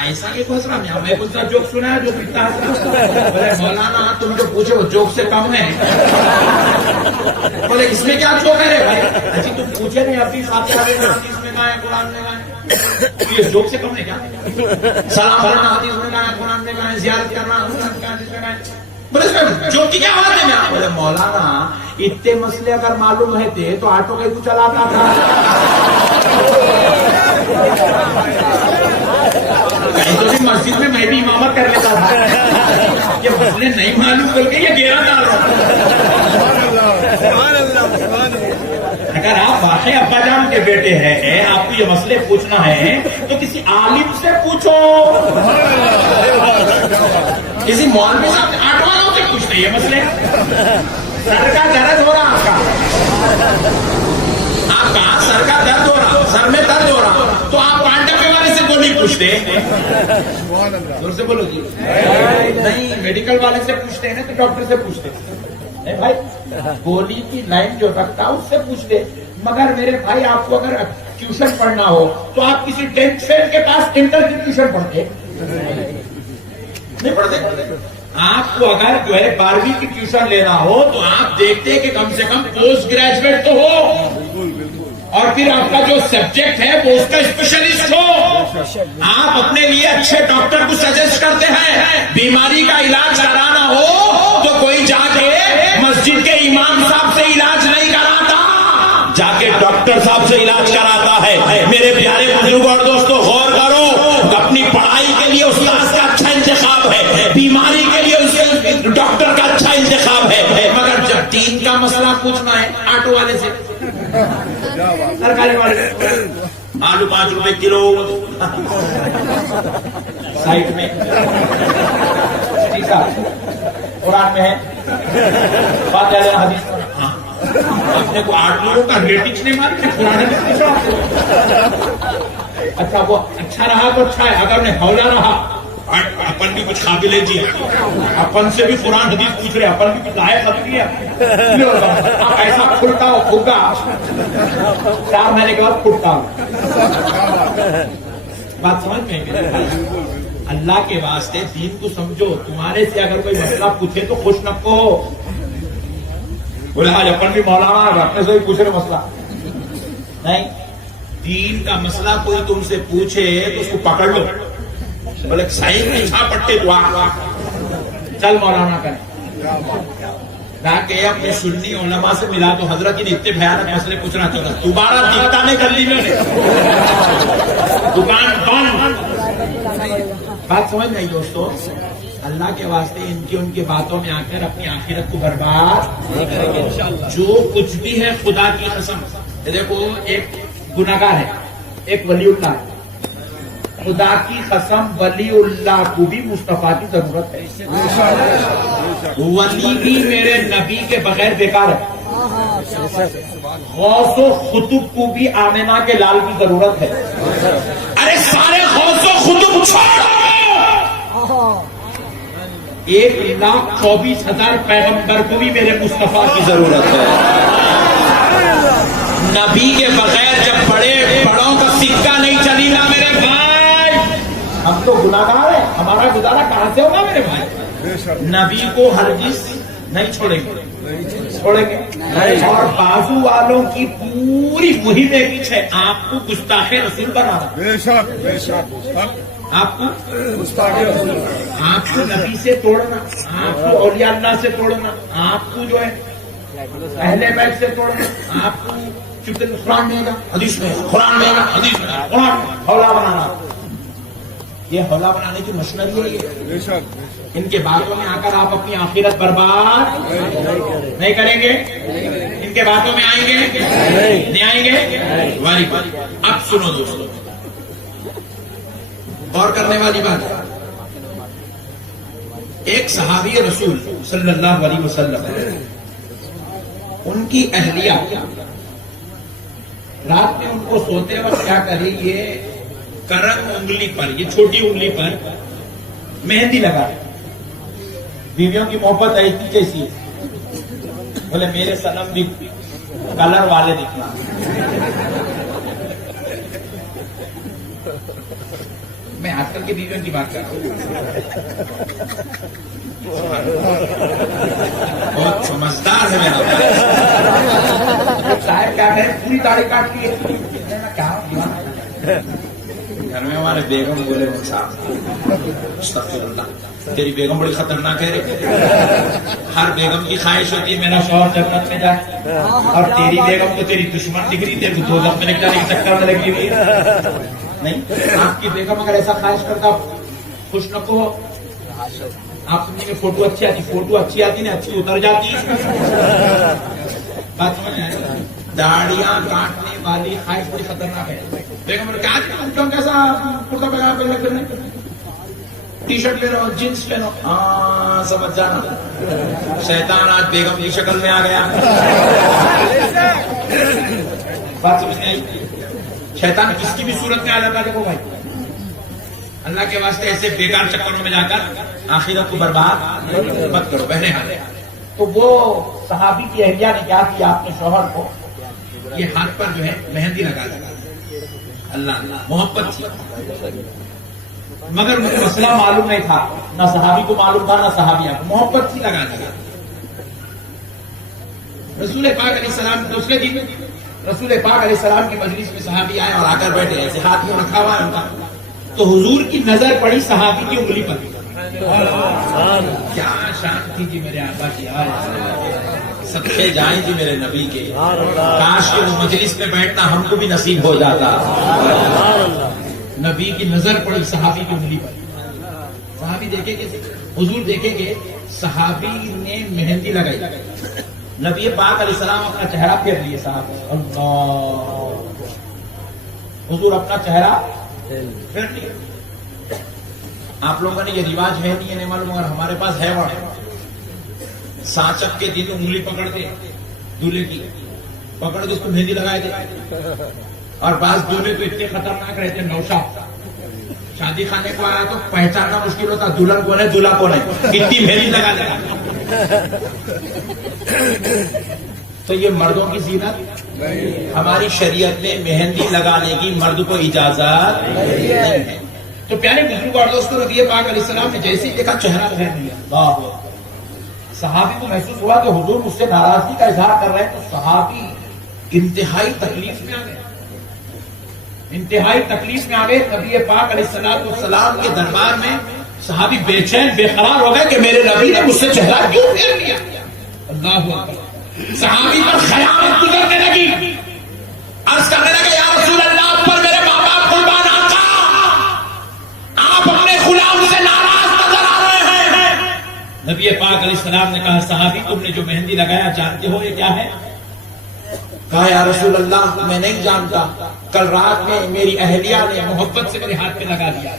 ایسا ایک ہنس رہا، میں کچھ جوک سنا ہے جو اتنا ہنس رہا، مولانا تم جو پوچھے وہ جوک سے کم ہے، بولے اس میں کیا جوک ہے رے بھائی، اچھی تم پوچھے نہیں، اپنی حدیث میں کہا ہے، قرآن میں کہا ہے، یہ جوک سے کم ہے کیا؟ سلام کرنا حدیث میں کہا ہے، قرآن میں کہا ہے، زیارت کرنا حدیث میں کہا ہے، بولے جو کیا بات ہے میں بولے مولانا اتنے مسئلے اگر معلوم رہتے تو آٹو کہیں چلاتا تھا. کہیں تو بھی مسجد میں بھی امامت کر لیتا تھا. یہ مسئلے نہیں معلوم بول کے یہ گیرا ڈال رہا. اگر آپ واقعی ابا جان کے بیٹے ہیں, آپ کو یہ مسئلے پوچھنا ہے تو کسی عالم سے پوچھو, کسی مولوی صاحب آٹو والوں سے پوچھتے یہ مسئلے. سر کا درد ہو رہا آپ کا سر کا درد ہو رہا, سر میں درد ہو رہا, تو آپ پانڈپے والے سے کیوں نہیں پوچھتے؟ زور سے بولو جی. نہیں, میڈیکل والے سے پوچھتے ہیں نا, تو ڈاکٹر سے پوچھتے ہیں. نہیں بھائی, گولی کی لائن جو رکھتا اس سے پوچھتے. مگر میرے بھائی آپ کو اگر ٹیوشن پڑھنا ہو تو آپ کسی 10th فیل کے پاس انٹر کی ٹیوشن پڑھتے نہیں پڑھتے. آپ کو اگر جو ہے 12ویں کی ٹیوشن لینا ہو تو آپ دیکھتے کہ کم سے کم پوسٹ گریجویٹ تو ہو, اور پھر آپ کا جو سبجیکٹ ہے وہ اس کا اسپیشلسٹ ہو. آپ اپنے لیے اچھے ڈاکٹر کو سجیسٹ کرتے ہیں. بیماری کا علاج کرانا ہو تو کوئی جا کے مسجد کے امام صاحب سے علاج نہیں کراتا, جا کے ڈاکٹر صاحب سے علاج کراتا ہے. میرے پیارے بزرگ اور دوستوں, غور کرو, اپنی پڑھائی کے لیے استاد کا اچھا انتخاب ہے, بیماری کے لیے ڈاکٹر کا اچھا انتخاب ہے. مگر جب دین کا مسئلہ پوچھنا ہے آٹو والے سے, سرکاری والے, آلو 5 روپے کلو سائٹ میں قرآن میں ہے, بات حدیث میں. اپنے کو 8 لوگوں کا ریٹنگ نہیں ماری, پرانے میں پوچھا. اچھا وہ اچھا رہا تو اچھا ہے, اگر نہیں ہولا رہا اپن بھی کچھ قابل ہے جی, اپن سے بھی قرآن حدیث پوچھ رہے, اپن بھی کچھ لائق خطری ہے. آپ ایسا کھلتا ہو پھگا 4 مہینے کے بعد پھٹتا ہو. بات سمجھ میں؟ اللہ کے واسطے دین کو سمجھو. تمہارے سے اگر کوئی مسئلہ پوچھے تو خوش نہ ہو. بولے آج اپن بھی مولانا اپنے سے بھی پوچھ رہے مسئلہ نہیں. دین کا مسئلہ کوئی تم سے پوچھے تو اس کو پکڑ لو. بولے صحیح نہیں چھا پٹے تو چل مولانا کریں. کہ اپنے سنی علماء سے ملا تو حضرت نے اتنے بھیانک مسئلے پوچھنا چاہتا, دوبارہ دکھتا نہیں کر لی میں نے, دکان بند. بات سمجھ نہیں دوستو, اللہ کے واسطے ان کی باتوں میں آ کر اپنی آخرت کو برباد. جو کچھ بھی ہے خدا کی قسم, دیکھو ایک گناہگار ہے, ایک ولی اللہ ہے. خدا کی قسم ولی اللہ کو بھی مصطفیٰ کی ضرورت ہے. ولی بھی میرے نبی کے بغیر بیکار ہے. غوث و خطب کو بھی آمنہ کے لال کی ضرورت ہے. ارے سارے غوث و خطب چھوڑو, 1,24,000 پیغمبر کو بھی میرے مصطفیٰ کی ضرورت ہے. نبی کے بغیر جب بڑوں کا سکہ نہیں چلی نا میرے بھائی, ہم تو گناہگار ہیں, ہمارا گزارا کہاں سے ہوگا میرے بھائی. نبی کو ہرگز نہیں چھوڑیں گے, اور بازو والوں کی پوری مہم ایک ہے, آپ کو گستاخ رسول بنانا. آپ کو نبی سے توڑنا, آپ کو اولیاء اللہ سے توڑنا, آپ کو جو ہے اہل بیت سے توڑنا, آپ کو قرآن میں حدیث میں, قرآن میں حدیث میں, قرآن حولا بنانا. یہ حولا بنانے کی مشینری ہے. ان کے باتوں میں آ کر آپ اپنی آخرت برباد نہیں کریں گے. ان کے باتوں میں آئیں گے نہیں آئیں گے. واری اب سنو دوستوں, غور کرنے والی بات. ایک صحابی رسول صلی اللہ علیہ وسلم, ان کی اہلیہ رات میں ان کو سوتے وقت کیا کرے, یہ کرم انگلی پر, یہ چھوٹی انگلی پر مہندی لگا. بیویوں کی محبت ایسی کیسی ہے؟ بولے میرے سنم بھی کلر والے دکھنا. میں آج کل کی بیویوں کی بات کر رہا ہوں. بہت سمجھدار ہے میرا صاحب. کیا کریں, پوری داڑھی کاٹ لی, کیا گھر گھر میں ہمارے بیگم بولے استغفر اللہ، تیری بیگم بڑی خطرناک ہے رے۔ ہر بیگم کی خواہش ہوتی ہے میرا شوہر جنت میں جائے، اور تیری بیگم تو تیری دشمن دکھ رہی، تیرے کو دوزخ میں نکالنے کے چکر میں لگی ہوئی ہے۔ نہیں، آپ کی بیگم اگر ایسا خواہش کرتا خوش نکو ہو، آپ سمجھیں گے فوٹو اچھی آتی، فوٹو اچھی آتی نہیں، اچھی اتر جاتی ہے۔ بات سمجھ آئے؟ داڑیاں کاٹنے والی خواہش بڑی خطرناک ہے۔ بیگم نے کہا تم کیوں کیسا کرتا پاجامہ پہن کے کرنے، ٹی شرٹ پہنو، جینس پہنو، ہاں سمجھ جانا شیطان آج بیگم کی شکل میں آ گیا۔ بات سمجھ نہیں آئی؟ شیطان کس کی بھی صورت میں آ جاتا ہے۔ دیکھو بھائی، اللہ کے واسطے ایسے بیکار چکروں میں جا کر آخرت کو برباد مت کرو بہنے والے۔ تو وہ صحابی کی اہلیہ نے کیا کیا، اپنے شوہر کو یہ ہاتھ پر جو ہے مہندی لگا دیا۔ اللہ محبت تھی، مگر مسئلہ معلوم نہیں تھا، نہ صحابی کو معلوم تھا نہ صحابیہ کو، محبت تھی لگا دیا۔ رسول پاک علیہ السلام دوسرے دن رسول پاک علیہ السلام کی مجلس میں صحابی آئے اور آ کر بیٹھے، ایسے ہاتھ میں رکھا ہوا ہے ان کا، تو حضور کی نظر پڑی صحابی کی انگلی پر۔ کیا شان تھی جی میرے آقا کی، صدقے جائیں جی میرے نبی کے، کاش کہ وہ مجلس میں بیٹھنا ہم کو بھی نصیب ہو جاتا۔ نبی کی نظر پڑی صحابی کی انگلی پر۔ صحابی دیکھیں گے، حضور دیکھیں گے، صحابی نے مہندی لگائی، نبی پاک علیہ السلام اپنا چہرہ پھیر لیے صاحب، اللہ، حضور اپنا چہرہ پھیر لیے۔ آپ لوگوں نے یہ رواج ہے نہیں ہے نہیں معلوم، مگر ہمارے پاس ہے وہاں سانچک کے دن انگلی پکڑتے دولہے کی، پکڑ کے اس کو مہندی لگائے تھے، اور بعض دولہے تو اتنے خطرناک رہتے، نوشا شادی خانے کو آیا تو پہچاننا مشکل ہوتا دلہن کون ہے دولہا کون ہے، اتنی مہندی لگا دیتا۔ تو یہ مردوں کی زینت، ہماری شریعت میں مہندی لگانے کی مرد کو اجازت نہیں ہے۔ تو پیارے بزرگ اور دوستوں، نبی پاک علیہ السلام نے جیسے ہی دیکھا چہرہ پھیر لیا، صحابی کو محسوس ہوا کہ حضور مجھ سے ناراضگی کا اظہار کر رہے ہیں، تو صحابی انتہائی تکلیف میں آ گئے، انتہائی تکلیف میں آ گئے۔ نبی پاک علیہ السلام کے دربار میں صحابی بے چین بے قرار ہو گئے کہ میرے نبی نے مجھ سے چہرہ کیوں پھیر لیا۔ اللہ اکبر، صحابی پر خیانت گزرنے لگی، عرض کرنے لگے یا رسول اللہ، آپ پر میرے ماں باپ قربان آقا، آپ اپنے غلام سے ناراض نظر آ رہے ہیں۔ نبی پاک علیہ السلام نے کہا صحابی تم نے جو مہندی لگایا جانتے ہو یہ کیا ہے؟ کہا یا رسول اللہ میں نہیں جانتا، کل رات میں میری اہلیہ نے محبت سے میرے ہاتھ پہ لگا دیا۔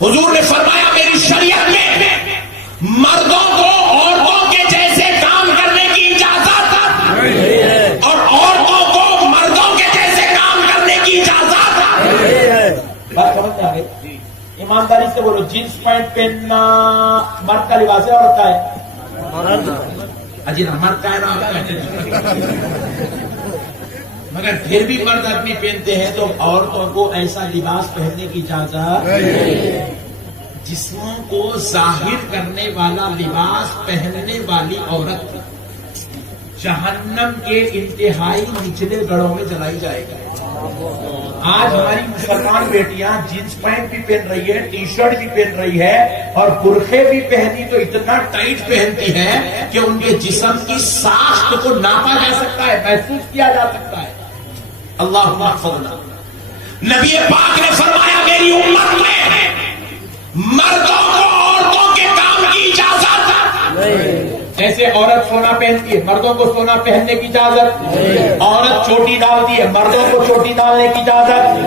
حضور نے فرمایا میری شریعت میں مردوں کو عورتوں کے جیسے کام کرنے کی اجازت ہے، اور عورتوں کو مردوں کے جیسے کام کرنے کی اجازت ہے۔ بات سمجھ میں آ گئی؟ ایمانداری سے بولو، جینس پینٹ پہننا مرد کا لباس ہے عورت کا ہے؟ اجی مرد کا ہے نا، مگر پھر بھی مرد اپنی پہنتے ہیں تو عورتوں کو ایسا لباس پہننے کی اجازت جسموں کو ظاہر کرنے والا لباس پہننے والی عورت جہنم کے انتہائی نچلے گڑھوں میں جلائی جائے گی۔ آج ہماری مسلمان بیٹیاں جینس پینٹ بھی پہن رہی ہے، ٹی شرٹ بھی پہن رہی ہے، اور برقعے بھی پہنی تو اتنا ٹائٹ پہنتی ہے کہ ان کے جسم کی ساخت کو ناپا جا سکتا ہے، محسوس کیا جا سکتا ہے۔ اللہ احفظنا۔ نبی پاک نے فرمایا میری امت میں مردوں کو عورتوں کے کام کی اجازت نہیں۔ جیسے عورت سونا پہنتی ہے، مردوں کو سونا پہننے کی اجازت، عورت چوٹی ڈالتی ہے، مردوں کو چوٹی ڈالنے کی اجازت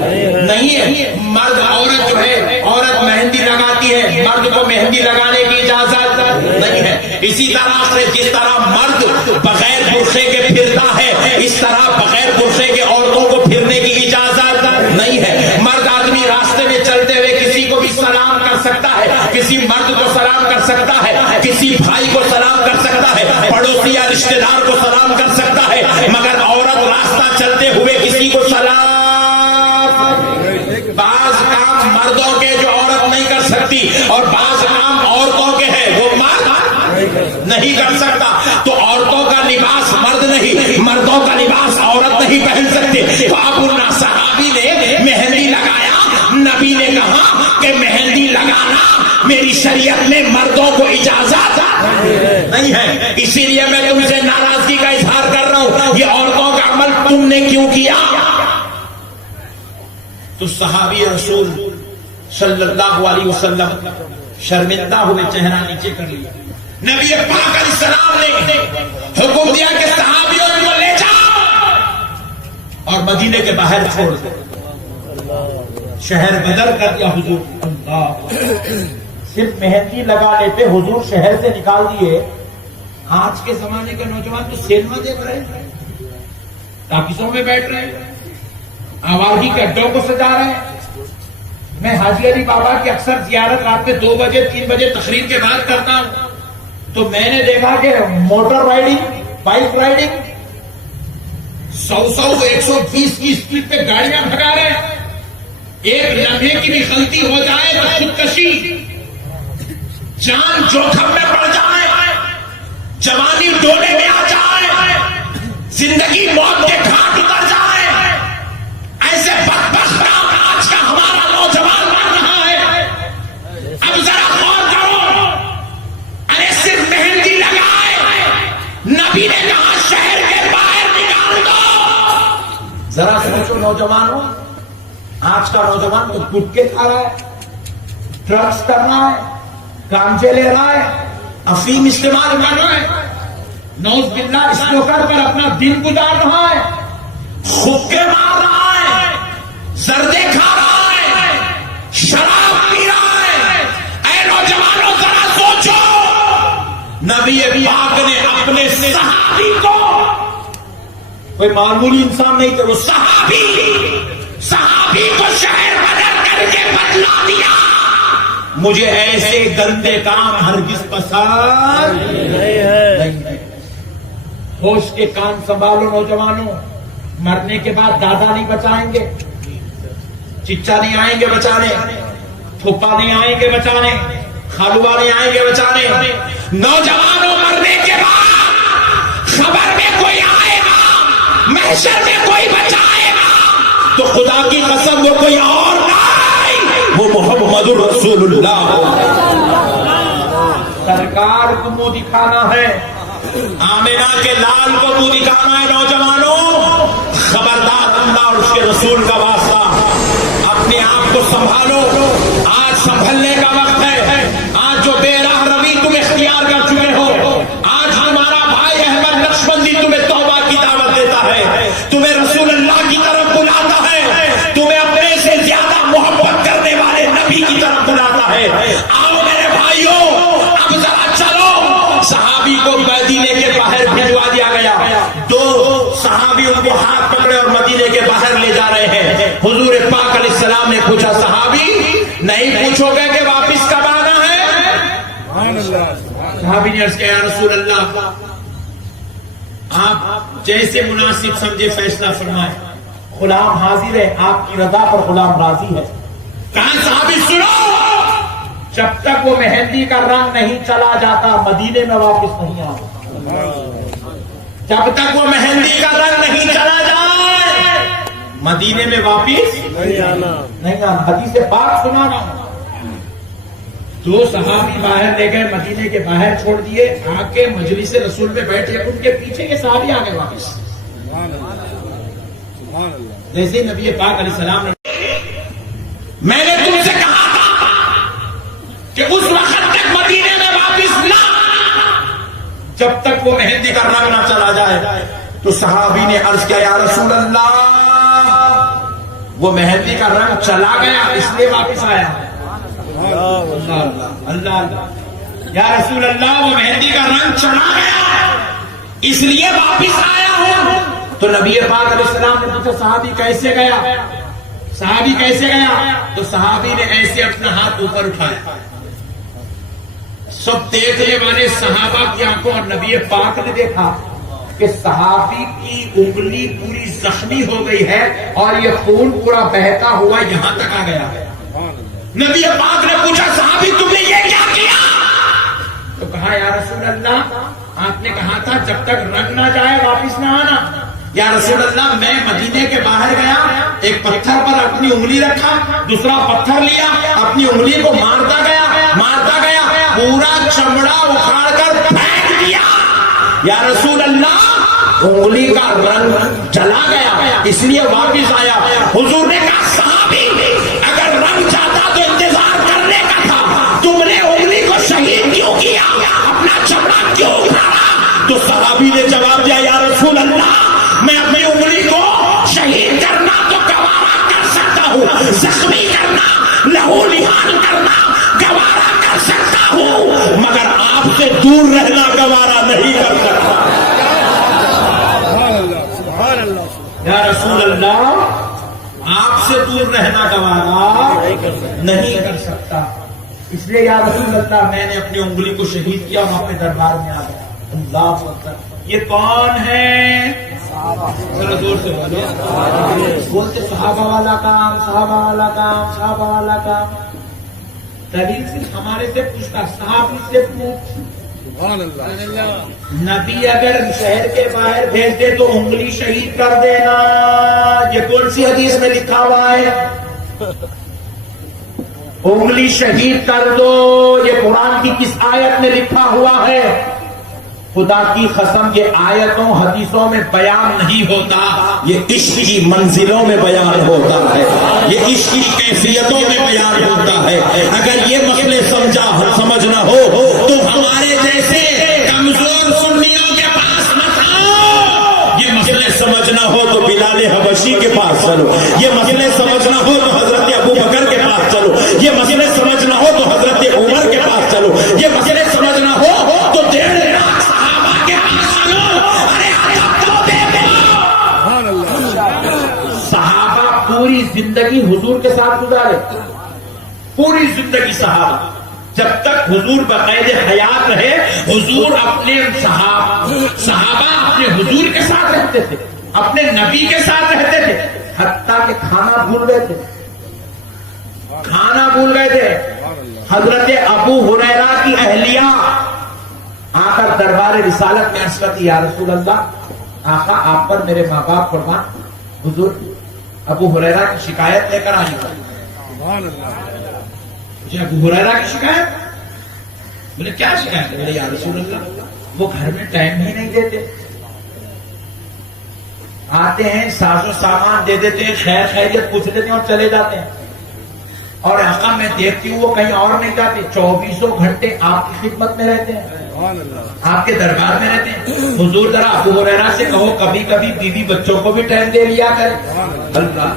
نہیں ہے۔ مرد عورت جو ہے، عورت مہندی لگاتی ہے، مرد کو مہندی لگانے کی اجازت نہیں ہے۔ اسی طرح سے جس طرح مرد بغیر برقعے کے پھرتا ہے، اس طرح بغیر برقعے کے عورتوں کو پھرنے کی اجازت نہیں ہے۔ مرد آدمی راستے میں چلتے ہوئے کسی کو بھی سلام کر سکتا ہے، کسی مرد کو سلام کر سکتا ہے، کسی بھائی کو سلام کر سکتا ہے، پڑوسی یا رشتہ دار کو سلام کر سکتا ہے، مگر عورت راستہ چلتے ہوئے کسی کو سلام، بعض کام مردوں کے جو عورت نہیں کر سکتی اور بعض کام عورتوں کے ہیں وہ مرد نہیں کر سکتا۔ تو عورتوں کا لباس مرد نہیں، مردوں کا لباس عورت نہیں پہن سکتے۔ تو ابو صحابی نے مہندی لگایا، نبی نے کہا کہ مہندی لگانا میری شریعت میں مردوں کو اجازت نہیں ہے، اسی لیے میں تم سے ناراضگی کا اظہار کر رہا ہوں، یہ عورتوں کا عمل تم نے کیوں کیا؟ تو صحابی رسول صلی اللہ علیہ وسلم شرمندہ ہوئے چہرہ نیچے کر لیا. نبی پاک علیہ السلام نے حکم دیا کہ صحابیوں کو لے جاؤ اور مدینے کے باہر چھوڑ دو. شہر بدر کر دیا حضور. صرف مہندی لگا لیتے حضور شہر سے نکال دیے. آج کے زمانے کے نوجوان تو سینما دیکھ رہے ہیں، ٹاکیزوں میں بیٹھ رہے ہیں، آوازی کے اڈوں کو سجا رہے ہیں. میں حاجی علی بابا کی اکثر زیارت رات میں 2 بجے 3 بجے تقریر کے بعد کرتا ہوں، تو میں نے دیکھا کہ موٹر رائڈنگ، بائک رائڈنگ 100-120 کی اسپیڈ پہ گاڑیاں بھگا رہے ہیں. ایک لمحے کی بھی غلطی ہو جائے تو خودکشی، جان جوکھم میں پڑ جائے، جوانی ڈولے میں آ جائے، زندگی موت کے گھاٹ اتر جائے. ایسے بدبخت آج کا ہمارا نوجوان بن رہا ہے. اب ذرا غور کرو. ارے صرف مہندی لگائے، نبی نے کہا شہر کے باہر نکال دو. ذرا سوچو نوجوانوں، آج کا نوجوان تو گٹکے کھا رہا ہے، ڈرگس کر رہا ہے، گانجے لے رہا ہے، افیم استعمال کر رہا ہے، نوز باللہ اسنوکر پر اپنا دن گزار رہا ہے، حقے مار رہا ہے، زردے کھا رہا ہے، شراب پی رہا ہے. اے نوجوانوں ذرا سوچو. نبی پاک نے اپنے صحابی کو، کوئی معمولی انسان نہیں تھے وہ، صحابی کو شہر بدر کر کے بدلا دیا. مجھے ایسے گندے کام ہرگز پسند نہیں ہے. ہوش کے کان سنبھالو نوجوانوں. مرنے کے بعد دادا نہیں بچائیں گے، چچا نہیں آئیں گے بچانے، پھوپھا نہیں آئیں گے بچانے، خالوبا نہیں آئیں گے بچانے. نوجوانوں مرنے کے بعد خبر میں کوئی آئے گا، محشر میں کوئی بچائے گا تو خدا کی قسم وہ کوئی اور نہیں، وہ محمد الرسول اللہ. سرکار کو منہ دکھانا ہے، آمینہ کے لال کو منہ دکھانا ہے. نوجوانوں خبردار، اللہ اور اس کے رسول کا واسطہ، اپنے آپ کو سنبھالو. آج سنبھلنے کا وقت ہے. آج جو بے راہ روی تم اختیار کر چکے ہو، آج ہمارا بھائی احمد نقشبندی تمہیں توبہ کی دعوت دیتا ہے، تمہیں رسول اللہ کی طرف بلاتا ہے، تمہیں اپنے سے زیادہ محبت کرنے والے نبی کی طرف بلاتا ہے. آؤ میرے بھائیوں، اب ذرا چلو. صحابی کو مدینے کے باہر بھجوا دیا گیا. 2 صحابی ان کو ہاتھ پکڑے اور مدینے کے باہر لے جا رہے ہیں. حضور پاک علیہ السلام نے پوچھا صحابی نہیں پوچھو گے کہ واپس کب آنا ہے؟ صحابی نے عرض کیا یا رسول اللہ آپ جیسے مناسب سمجھے فیصلہ فرمائے. غلام حاضر ہے، آپ کی رضا پر غلام راضی ہے. کہاں صحابی سنو، جب تک وہ مہندی کا رنگ نہیں چلا جاتا مدینے میں واپس نہیں آتا. جب تک وہ مہندی کا رنگ نہیں چلا جائے مدینے میں واپس نہیں آنا. حدیث پاک سنانا. 2 صحابی باہر لے گئے، مدینے کے باہر چھوڑ دیے، آ کے مجلس رسول میں بیٹھے، ان کے پیچھے کے صحابی آ گئے واپس. جیسے نبی پاک علیہ السلام نے، میں نے تم سے کہا تھا کہ اس وقت تک مدینے میں واپس نہ جب تک وہ مہندی کا رنگ نہ چلا جائے. تو صحابی نے عرض کیا یا رسول اللہ وہ مہندی کا رنگ چلا گیا اس لیے واپس آیا. اللہ یا رسول اللہ وہ مہندی کا رنگ چلا گیا اس لیے واپس آیا ہوں. تو نبی پاک علیہ السلام نے پوچھا صحابی کیسے گیا، صحابی کیسے گیا؟ تو صحابی نے ایسے اپنا ہاتھ اوپر اٹھایا. سب دیکھنے والے صحابہ کی آنکھوں اور نبی پاک نے دیکھا کہ صحابی کی انگلی پوری زخمی ہو گئی ہے اور یہ خون پورا بہتا ہوا یہاں تک آ گیا. نبی پاک نے پوچھا صحابی تم نے یہ کیا کیا؟ تو کہا یا رسول اللہ آپ نے کہا تھا جب تک رنگ نہ جائے واپس نہ آنا، یا رسول اللہ میں مدینے کے باہر گیا، ایک پتھر پر اپنی انگلی رکھا، دوسرا پتھر لیا، اپنی انگلی کو مارتا گیا، پورا چمڑا اکھاڑ کر پھینک دیا۔ یا رسول اللہ انگلی کا رنگ چلا گیا، اس لیے واپس آیا۔ حضور نے کہا صحابی اگر رنگ جاتا تو انتظار کرنے کا تھا، تم نے انگلی کو شہید کیوں کیا، اپنا چمڑا کیوں اکھاڑا؟ تو صحابی نے جواب دیا یا رسول اللہ میں اپنی انگلی کو شہید کرنا تو گوارا کر سکتا ہوں، زخمی کرنا، لہو لہان کرنا گوارا کر سکتا ہوں، مگر آپ سے دور رہنا گوارا نہیں کر سکتا۔ یا رسول اللہ آپ سے دور رہنا گوارا نہیں کر سکتا، اس لیے یا رسول اللہ میں نے اپنی انگلی کو شہید کیا، وہاں پہ دربار میں آ گیا۔ اللہ اکبر۔ یہ کون ہے؟ ذرا زور سے بولتے صحابہ والا کام، صحابہ والا کام، صحابہ والا کام۔ دلیل صرف ہمارے سے پوچھتا، صحابی سے پوچھ۔ نبی اگر شہر کے باہر بھیج دے تو انگلی شہید کر دینا، یہ کون سی حدیث میں لکھا ہوا ہے؟ انگلی شہید کر دو، یہ قرآن کی کس آیت میں لکھا ہوا ہے؟ خدا کی قسم یہ آیتوں حدیثوں میں بیان نہیں ہوتا، یہ عشق کی منزلوں میں بیان ہوتا ہے، یہ عشق کی کیفیتوں میں بیان ہوتا ہے۔ اگر یہ مسئلے سمجھنا ہو تو ہمارے جیسے کمزور سنیوں کے پاس مت آؤ، یہ مسئلے سمجھنا ہو تو بلال حبشی کے پاس چلو، یہ مسئلے سمجھنا ہو تو حضرت ابو بکر کے پاس چلو، یہ مسئلے سمجھنا ہو تو حضرت عمر کے پاس چلو، یہ مسئلے سمجھنا ہو تو 1.5 لاکھ صحابہ کے پاس چلو۔ صحابہ پوری زندگی حضور کے ساتھ گزارے، پوری زندگی صحابہ، جب تک حضور بقید حیات رہے حضور اپنے صحابہ اپنے حضور کے ساتھ رہتے تھے، اپنے نبی کے ساتھ رہتے تھے، حتیٰ کہ کھانا بھول گئے تھے، کھانا بھول گئے تھے۔ حضرت ابو ہریرہ کی اہلیہ آ کر دربار رسالت میں عرض کرتی یا رسول اللہ آقا آپ پر میرے ماں باپ قربان۔ حضور ابو ہریرہ کی شکایت لے کر آئی، ابو ہریرہ کی شکایت؟ بولے کیا شکایت ہے؟ بولے یا رسول اللہ وہ گھر میں ٹائم ہی نہیں دیتے، آتے ہیں ساز و سامان دے دیتے ہیں، خیر خیریت پوچھ لیتے ہیں اور چلے جاتے ہیں، اور آقا میں دیکھتی ہوں وہ کہیں اور نہیں جاتے، 24 گھنٹے آپ کی خدمت میں رہتے ہیں، آپ کے دربار میں رہتے ہیں۔ حضور ذرا ابو ہریرہ سے کہو کبھی کبھی بیوی بچوں کو بھی ٹائم دے لیا کرے۔ اللہ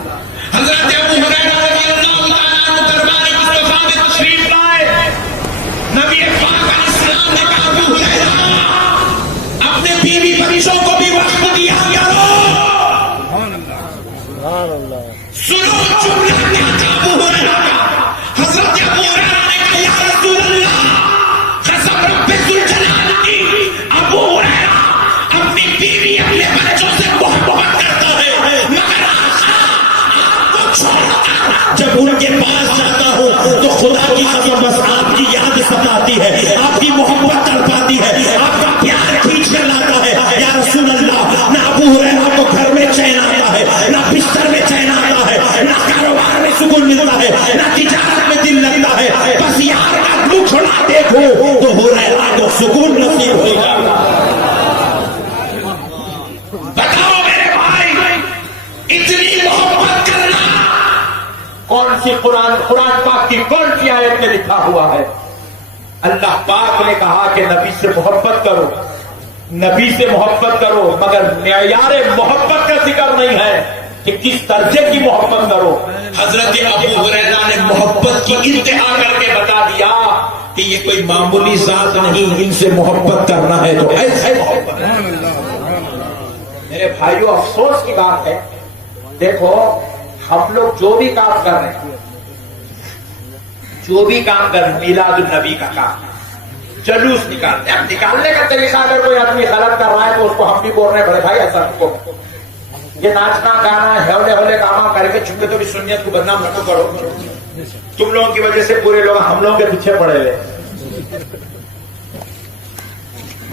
حضرت ابو ہریرہ رضی اللہ تعالیٰ دربار مصطفیٰ میں تشریف لائے، نبی پاک علیہ السلام نے کہا ابو ہریرہ اپنے بیوی بچوں کو بھی وقت دیا کرو۔ سنو جملہ کیا تھا ابو ہریرہ کا؟ حضرت ابو ہریرہ نے کہا یا رسول اللہ قسم رب ذوالجلال کی ابو ہریرہ اپنی بیوی اپنے بچوں سے محبت کرتا ہے، مگر آپ کو چھوڑتا جب ان کے پاس جاتا ہوں تو خدا کی قسم بس آپ کی یاد ستاتی ہے، آپ کی محبت تڑپاتی ہے، آپ کا پیار کھینچ کر لاتا ہے۔ یا رسول اللہ نہ ابو ہریرہ کو گھر میں چین آتا ہے، نہ بستر میں چین آتا ہے، نہ کاروبار میں سکون ملتا ہے، نہ تجارت میں دل لگتا ہے، بس یار کا دکھ نہ دیکھو تو ہریرہ کو سکون نصیب ہوگا۔ بتاؤ میرے بھائی اتنی محبت کرنا کون سی قرآن پاک کی کون سی آیت میں لکھا ہوا ہے؟ اللہ پاک نے کہا کہ نبی سے محبت کرو، نبی سے محبت کرو، مگر معیار محبت کا ذکر نہیں ہے کہ کس درجے کی محبت کرو۔ حضرت ابو ہریرہ نے محبت کی انتہا کر کے بتا دیا کہ یہ کوئی معمولی ذات نہیں، ان سے محبت کرنا ہے تو ایسے محبت۔ میرے بھائیوں افسوس کی بات ہے، دیکھو ہم لوگ جو بھی کام کر رہے ہیں، جو بھی کام کر رہے ہیں، میلاد النبی کا کام جلوس نکالتے ہیں، اب نکالنے کا طریقہ اگر کوئی آدمی غلط کر رہا ہے تو اس کو ہم بھی بول رہے ہیں بڑے بھائی ایسا کو یہ ناچنا گانا ہولے ہولے کام کر کے چھپے تو بھی سنیت کو بدنام نہ کرو، تم لوگوں کی وجہ سے پورے لوگ ہم لوگوں کے پیچھے پڑے ہوئے۔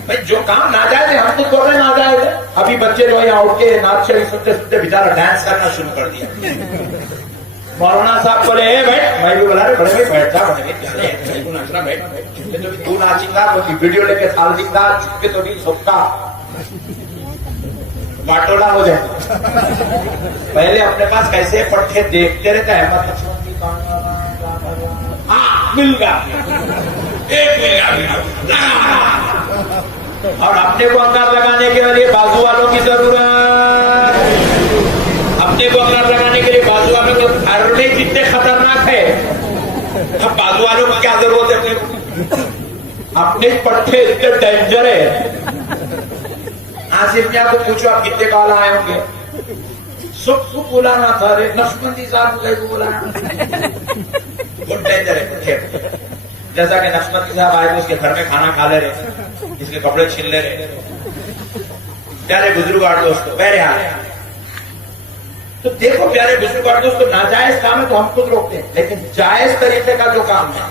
بھائی جو کام ناجائز ہے ہم خود بول رہے ہیں ناجائز ہے. ابھی بچے جو یہاں اٹھ کے نعت شریف سنتے سنتے بیچارہ ڈانس کرنا شروع کر دیا. مولانا صاحب بولے بیٹھ, میں بھی بلا رہے بڑے بھائی بیٹھ جا, ناچنا بیٹھ, تو ناچیں گا ویڈیو لے کے سال دکھتا چپ کے تو نہیں سکتا باٹولا ہو جائے. پہلے اپنے پاس کیسے پٹھے دیکھتے رہتے ہیں, مل گیا ایک مل گیا, اور اپنے کو انگار لگانے کے لیے بازو والوں کی ضرورت. اپنے کو انگار لگانے کے لیے بازو والوں کو ارنے کتنے خطرناک ہے, اب بازو والوں کی کیا ضرورت ہے. اپنے پٹھے اتنے ڈینجر ہے. آصف میاں کو پوچھو آپ کتنے کال آئے ہوں گے, سب کو بلانا تھا رے نقشبندی صاحب کو بلانا, بہت ڈینجر ہے. جیسا کہ نقشبندی صاحب آئے تو اس کے گھر میں کھانا کھا لے رہے, اس کے کپڑے چھین لے رہے. پیارے بزرگوار دوستو, پہلے آ رہے تو دیکھو پیارے بزرگوار دوستو, ناجائز کام ہے تو ہم خود روکتے ہیں, لیکن جائز طریقے کا جو کام ہے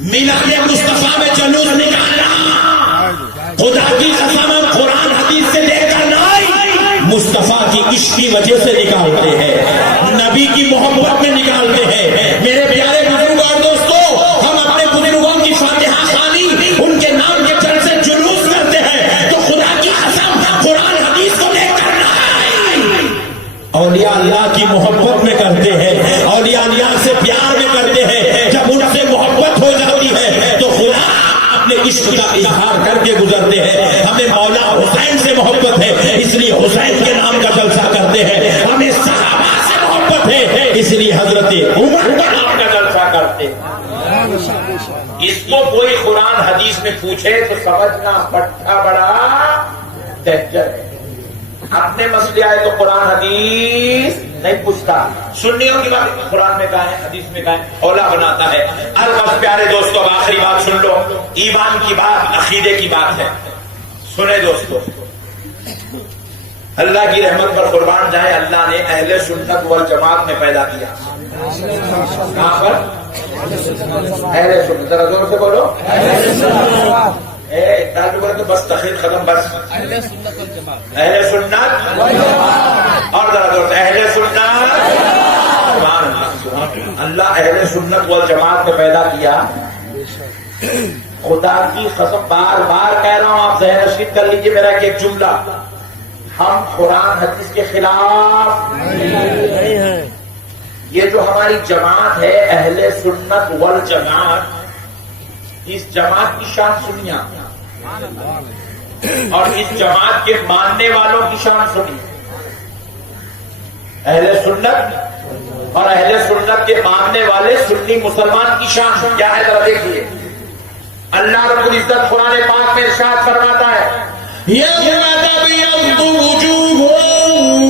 میلاد مصطفیٰ میں جلوس نکالنا, خدا کی قسم قرآن حدیث سے دیکھ کر نہیں, مصطفیٰ کی عشق کی وجہ سے نکالتے ہیں, نبی کی محبت میں نکالتے ہیں. میرے پیارے بزرگوں اور دوستوں, ہم اپنے بزرگوں کی فاتحہ خوانی, ان کے نام کے چل سے جلوس کرتے ہیں تو خدا کی قسم قرآن حدیث کو دیکھ کر نہیں, اولیاء اللہ کی محبت میں کرتے ہیں, اولیاء اللہ سے پیار میں کرتے ہیں. جب ان سے محبت ہو جاتی ہے تو خدا اپنے عشق کا اظہار کر کے گزرتے ہیں. ہمیں مولا حسین سے محبت ہے اس لیے حسین کے نام کا جلسہ کرتے ہیں. ہمیں صحابہ سے محبت ہے اس لیے حضرت عمر کا نام کا جلسہ کرتے ہیں. اس کو کوئی قرآن حدیث میں پوچھے تو سمجھنا پٹھا بڑا ڈینجر ہے. اپنے مسئلے آئے تو قرآن حدیث نہیں پوچھتا, سنیوں کی بات قرآن میں کہا ہے حدیث میں کہا ہے, اولا بناتا ہے. البتہ پیارے دوستو اب آخری بات سن لو, ایمان کی بات عقیدے کی بات ہے. سنے دوستو, اللہ کی رحمت پر قربان جائے, اللہ نے اہل سنت والجماعت میں پیدا کیا. کہاں پر؟ اہل سنت, ذرا زور سے بولو تو بس تخیر ختم, بس اہل سنت اور ذرا زور سے اہل سنت. اللہ اہل سنت والجماعت میں پیدا کیا. خدا کی قسم بار بار کہہ رہا ہوں, آپ ذہن نشین کر لیجیے میرا ایک جملہ, ہم قرآن حدیث کے خلاف نہیں ہیں. یہ جو ہماری جماعت ہے اہل سنت والجماعت, اس جماعت کی شان سنیے اور اس جماعت کے ماننے والوں کی شان سنیے. اہل سنت اور اہل سنت کے ماننے والے سنی مسلمان کی شان کیا ہے ذرا دیکھیے. اللہ رب العزت قرآن پاک میں ارشاد فرماتا ہے, یوم تبیض وجوہ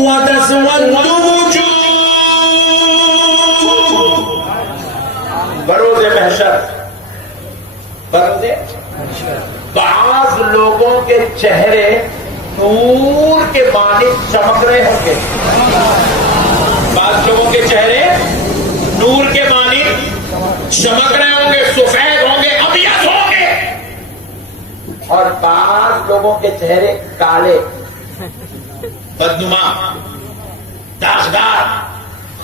وتسود وجوہ, بروز محشر, بروز بعض لوگوں کے چہرے نور کے مانند چمک رہے ہوں گے. بعض لوگوں کے چہرے نور کے مانند چمک رہے ہوں گے, سفید ہوں گے, ابیض ہوں گے, اور بعض لوگوں کے چہرے کالے بدنما داغدار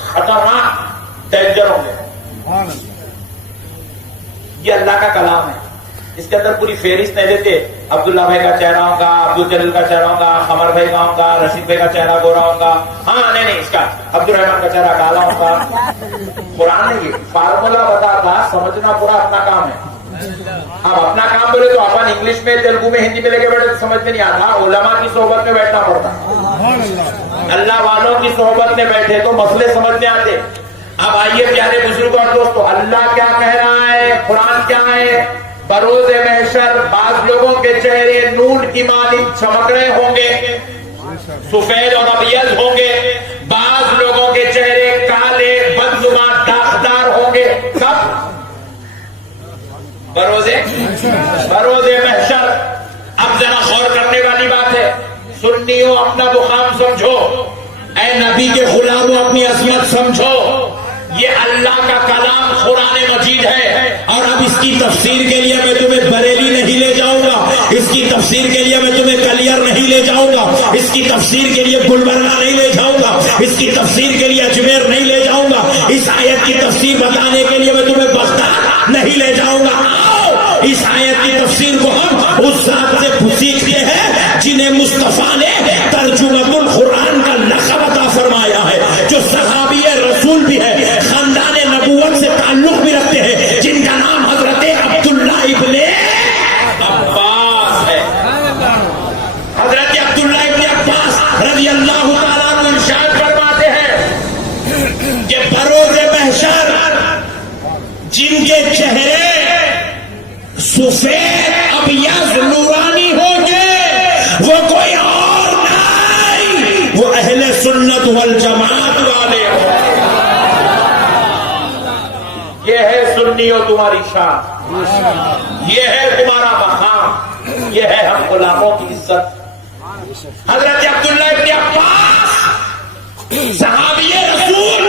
خطرناک ڈینجر ہوں گے. یہ اللہ کا کلام ہے, اس کے اندر پوری فہرست نہیں دیتے. عبداللہ بھائی کا چہرہ ہوگا, عبد الجلیل کا چہرہ ہوگا, قمر بھائی کا ہوگا, رشید بھائی کا چہرہ گورا ہوگا, ہاں نہیں اس کا عبد الرحمان کا چہرہ کالا ہوگا. قرآن نے یہ فارمولا بتاتا, سمجھنا پورا اپنا کام ہے. اب اپنا کام بولے تو اپن انگلش میں, تیلگو میں, ہندی میں لے کے بیٹھے تو سمجھ میں نہیں آتا. علماء کی صحبت میں بیٹھنا پڑتا, اللہ والوں کی صحبت میں بیٹھے تو مسئلے سمجھ میں آتے. اب آئیے پیارے بزرگوں اور دوستو, اللہ کیا کہہ رہا ہے, قرآن کیا ہے. بروز محشر بعض لوگوں کے چہرے نور کی مانند چمک رہے ہوں گے, سفید اور ابیض ہوں گے. بعض لوگوں کے چہرے کالے بدنما داغدار ہوں گے. کب؟ بروز محشر. اب ذرا غور کرنے والی بات ہے, سنیوں اپنا مقام سمجھو, اے نبی کے غلاموں اپنی عظمت سمجھو. یہ اللہ کا کلام قرآن مجید ہے, اور اب اس کی تفسیر کے لیے میں تمہیں بریلی نہیں لے جاؤں گا, اس کی تفسیر کے لیے میں تمہیں کلیئر نہیں لے جاؤں گا، اس کی تفسیر کے لیے گلبرگہ نہیں لے جاؤں گا، اس کی تفسیر کے لیے اجمیر نہیں لے جاؤں گا، اس آیت کی تفسیر بتانے کے لیے میں تمہیں بغداد نہیں لے جاؤں گا۔ آؤ اس آیت کی تفسیر کو ہم اس ذات سے سیکھتے ہیں جنہیں مصطفیٰ نے ترجمۃ القرآن کا لقب عطا فرمایا ہے، جو صحابی رسول بھی ہے، خاندان نبوت سے تعلق بھی رکھتے ہیں، جن کا نام حضرت عبداللہ ابن عباس ہے۔ حضرت عبداللہ ابن عباس رضی اللہ تعالیٰ عنہ ارشاد فرماتے ہیں کہ بروز محشر جن کے چہرے سفید ابیض نورانی ہوں گے وہ کوئی اور نہیں، وہ اہل سنت والجماعت والے ہوں۔ یہ ہے سنیوں تمہاری شان، یہ ہے تمہارا مقام، یہ ہے ہم غلاموں کی عزت۔ حضرت عبداللہ ابن عباس صحابی رسول،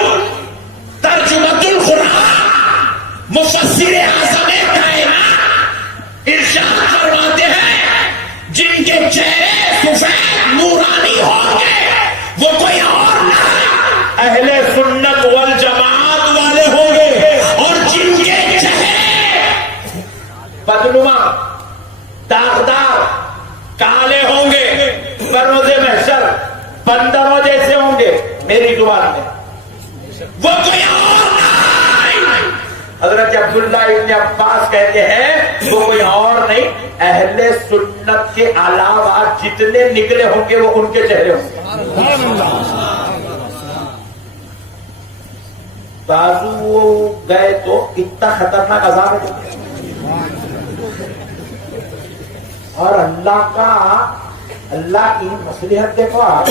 ترجمۃ القرآن، مفسر اعظم کائنات، ارشاد فرماتے ہیں جن کے چہرے سفید نورانی ہوں گے وہ کوئی اور نہیں، اہل سنت والجماعت والے ہوں گے، اور جن کے چہرے بدنما داغدار کالے ہوں گے بروز محشر بندروں جیسے ہوں گے، میری زبان میں وہ کوئی اور نہیں۔ حضرت عبداللہ ابن عباس کہتے ہیں وہ کوئی اور نہیں، اہل سنت کے علاوہ جتنے نکلے ہوں گے وہ ان کے چہرے ہوں گے۔ بازو گئے تو اتنا خطرناک عذاب ہے، اور اللہ کی مصلحت دیکھو آپ،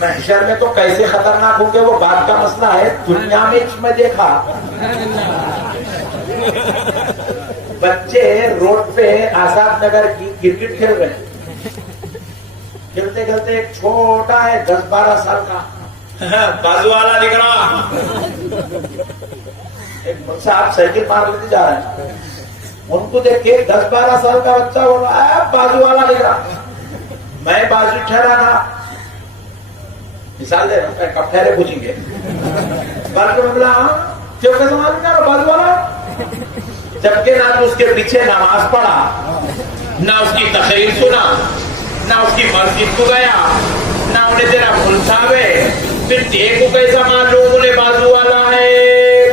محشر میں تو کیسے خطرناک ہوں گے وہ بات کا مسئلہ ہے، دنیا میں اس میں دیکھا بچے روڈ پہ آزاد نگر کی کرکٹ کھیل رہے ہیں، کھیلتے کھیلتے ایک چھوٹا ہے 10-12 سال کا بازو والا دکھ رہا، ایک صاحب سائیکل مار لیتے جا رہے ہیں، ان کو دیکھ کے 10-12 سال کا بچہ بول رہا ہے بازو والا دکھ رہا، میں بازو ٹھہرا تھا، مثال دے رہا ہوں، کب ٹھہرے پوچھیں گے بولا کیوں کیسے معلوم کر بازو والا، جبکہ نہ تو اس کے پیچھے نماز پڑھا، نہ اس کی تقریر سنا، نہ اس کی مسجد کو گیا، نہ انہیں تیرا ملساوے، پھر دیکھو کیسا معلوم انہیں بازو والا ہے،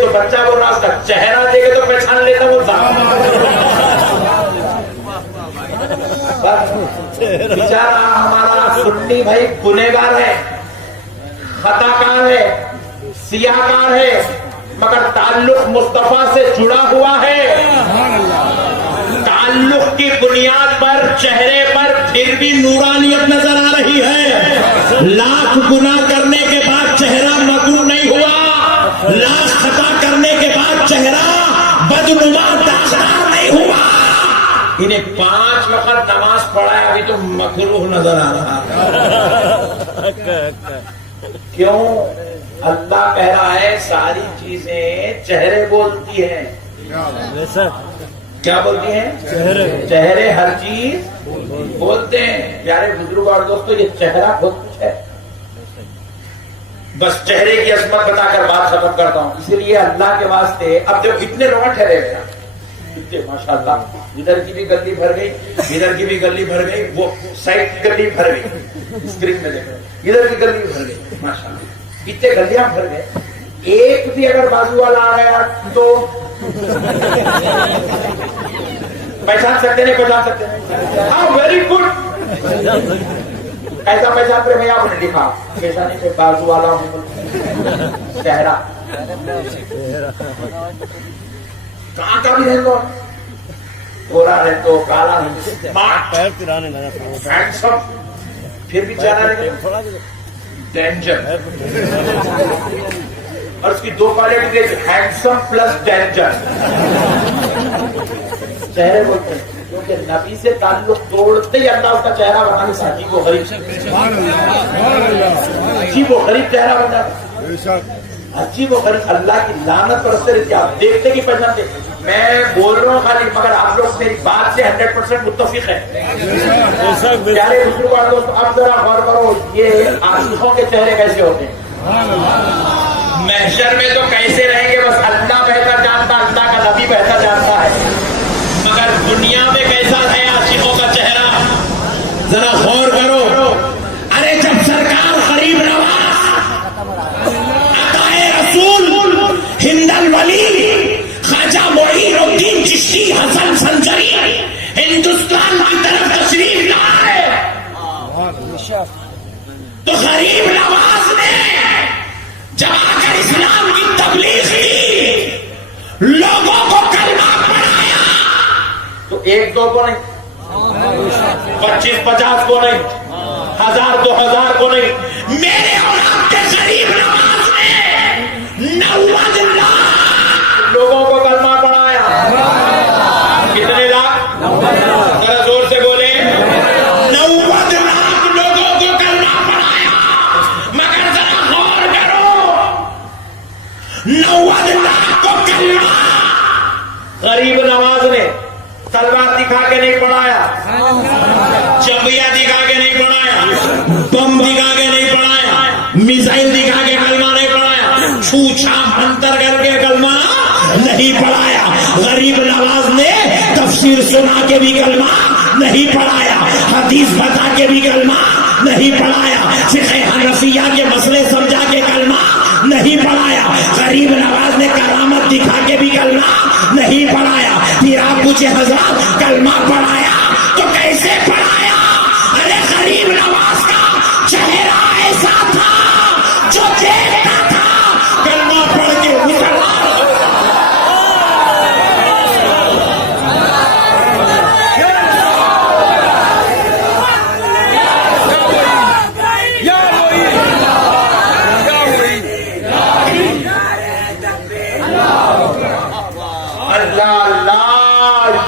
تو بچہ بول رہا اس کا چہرہ دیکھے تو پہچان لیتا بیچارہ ہمارا سنی بھائی گنہگار ہے، خطا کار ہے، سیاہ کار ہے، مگر تعلق مصطفیٰ سے جڑا ہوا ہے، تعلق کی بنیاد پر چہرے پر پھر بھی نورانیت نظر آ رہی ہے، لاکھ گناہ کرنے کے بعد چہرہ مغرور نہیں ہوا، لاکھ خطا کرنے کے بعد چہرہ بدنما داغدار نہیں ہوا، انہیں 5 وقت نماز پڑھا ہے ابھی تو مکروہ نظر آ رہا ہے۔ کیوں؟ اللہ کہہ رہا ہے ساری چیزیں چہرے بولتی ہیں، کیا بولتی ہیں؟ چہرے ہر چیز بولتے ہیں۔ پیارے بزرگ اور دوستو، یہ چہرہ بہت کچھ ہے، بس چہرے کی عظمت بتا کر بات ختم کرتا ہوں۔ اسی لیے اللہ کے واسطے اب جب اتنے لوگ ٹھہرے ہوئے ہیں، ماشاء اللہ، ادھر کی بھی گلی بھر گئی، ادھر کی بھی گلی بھر گئی، وہ سائڈ کی گلی بھر گئی، اسکرین میں دیکھو ادھر کی گلی بھر گئی، ماشاء اللہ اتنے گلیاں بھر گئے، ایک بھی اگر بازو والا آ گیا تو پہچان سکتے نہیں، پہچان سکتے نہیں، ہاں ویری گڈ، ایسا پہچان پہ میں آپ نے لکھا کیسا نہیں کہ بازو والا ہوں، چہرہ کہاں کا بھی رہتا گورا رہتا کالا رہتا، پھر بھی چہرہ رہتا ڈینجر، اور اس کی 2 کوالٹی دیکھ، ہینڈسم پلس ڈینجر، چہرے بولتے ہیں کیونکہ نبی سے تعلق توڑتے ہی اللہ اس کا چہرہ بنانے سے عجیب و غریب، عجیب و غریب چہرہ بن جاتا، عجیب و غریب، اللہ کی لعنت برستے رہتی، آپ دیکھتے کی پہچانتے میں بول رہا ہوں خالی، مگر آپ لوگ میری بات سے 100% متفق ہیں. پیارے بزرگوں دوستو، اب ذرا غور کرو، یہ عاشقوں کے چہرے کیسے ہوتے ہیں؟ محشر میں تو کیسے رہیں گے بس اللہ بہتر جانتا، اللہ کا نبی بہتر جانتا ہے. مگر دنیا میں کیسا ہے عاشقوں کا چہرہ؟ ذرا غور کرو. ارے جب سرکار غریب نواز، عطائے رسول، ہند الولی، خواجہ معین الدین چشتی حسن سنجری ہندوستان کی طرف تشریف لائے تو غریب نواز نے جب آ کر اسلام کی تبلیغ کی، لوگوں کو کلمہ پڑھایا، تو 1-2 کو نہیں، 25-50 کو نہیں، 1000-2000 کو نہیں، میرے اور آپ کے غریب نواز نے 90 لاکھ لوگوں کو کلمہ پڑھایا. کتنے لاکھ؟ ذرا زور سے بولے. 90 لاکھ لوگوں کو کلمہ پڑھایا. مگر ذرا غور کرو، 90 لاکھ کو کلمہ غریب نواز نے تلوار دکھا کے نہیں پڑھایا، چمبیا دکھا کے نہیں پڑھایا، بم دکھا کے نہیں پڑھایا، میزائل دکھا کے کلمہ نہیں پڑھایا، چھو چھاپ انتر کر کے کلمہ نہیں پڑھایا. غریب نواز نے تفسیر سنا کے بھی کلمہ نہیں پڑھایا، حدیث بتا کے بھی کلمہ نہیں پڑھایا، فقہ حنفیہ کے مسئلے سمجھا کے کلمہ نہیں پڑھایا. غریب نواز نے کرامت دکھا کے بھی کلمہ نہیں پڑھایا. پھر آپ پوچھے حضرت کلمہ پڑھایا تو کیسے پڑھایا؟ ارے غریب نواز کا چہرہ ایسا تھا جو دیکھتا تھا کلمہ پڑھ کے مسلمان.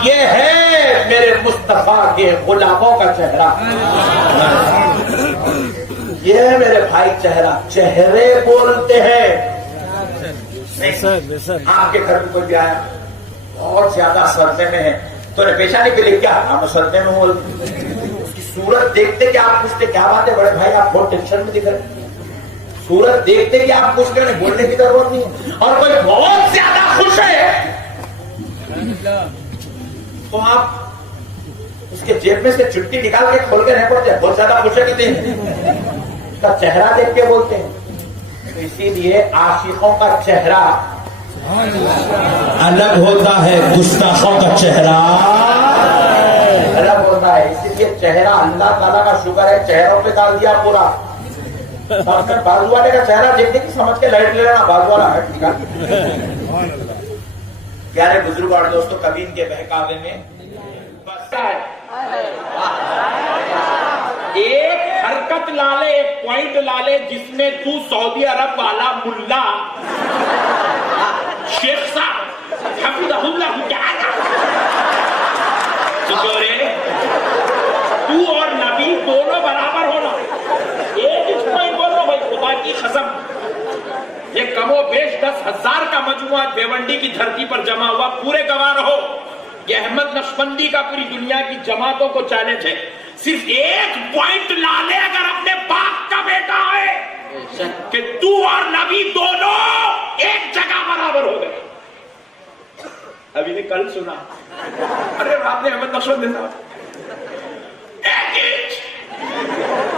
یہ ہے میرے مصطفیٰ کے غلاموں کا چہرہ. یہ ہے میرے بھائی چہرہ. چہرے بولتے ہیں. آپ کے گھر میں کوئی بھی آیا بہت زیادہ صدمے میں ہے تو نے پیشانی پہ لے کیا ہم صدمے میں ہو، اس کی صورت دیکھتے کہ آپ پوچھتے کیا بات ہے بڑے بھائی آپ بہت ٹینشن میں دکھ رہے. صورت دیکھتے کہ آپ پوچھتے انہیں بولنے کی ضرورت نہیں ہے. اور کوئی بہت زیادہ خوش ہے تو آپ اس کے جیب میں سے چٹکی نکال کے کھول کے نہیں پڑتے. بہت زیادہ خوش ہے کہتے ہیں، اس کا چہرہ دیکھ کے بولتے ہیں. تو اسی لیے عاشقوں کا چہرہ الگ ہوتا ہے، گستاخوں کا چہرہ الگ ہوتا ہے. اسی لیے چہرہ اللہ تعالیٰ کا شکر ہے چہروں پہ ڈال دیا پورا. بازو والے کا چہرہ دیکھتے کہ سمجھ کے لائٹ لے لینا، بازو والا ہٹ نکال. پیارے بزرگ اور دوستوں، کبھی ان کے بہکاوے میں ایک حرکت لا لے، ایک پوائنٹ لا لے جس میں تو سعودی عرب والا ملا شیخ صاحب حفظہ اللہ تعالی تو اور نبی دونوں برابر ہونا. ایک پوائنٹ بول رہا ہوں بھائی خدا کی قسم، یہ کم و بیش 10,000 کا مجموعہ بھیونڈی کی دھرتی پر جمع ہوا. پورے گواہ رہو، یہ احمد نقشبندی کا پوری دنیا کی جماعتوں کو چیلنج ہے. صرف ایک پوائنٹ لا لے اگر اپنے باپ کا بیٹا ہے کہ تو اور نبی دونوں ایک جگہ برابر ہو گئے. ابھی نے کل سنا، ارے رات نے احمد نقشبندی صاحب ایک انچ،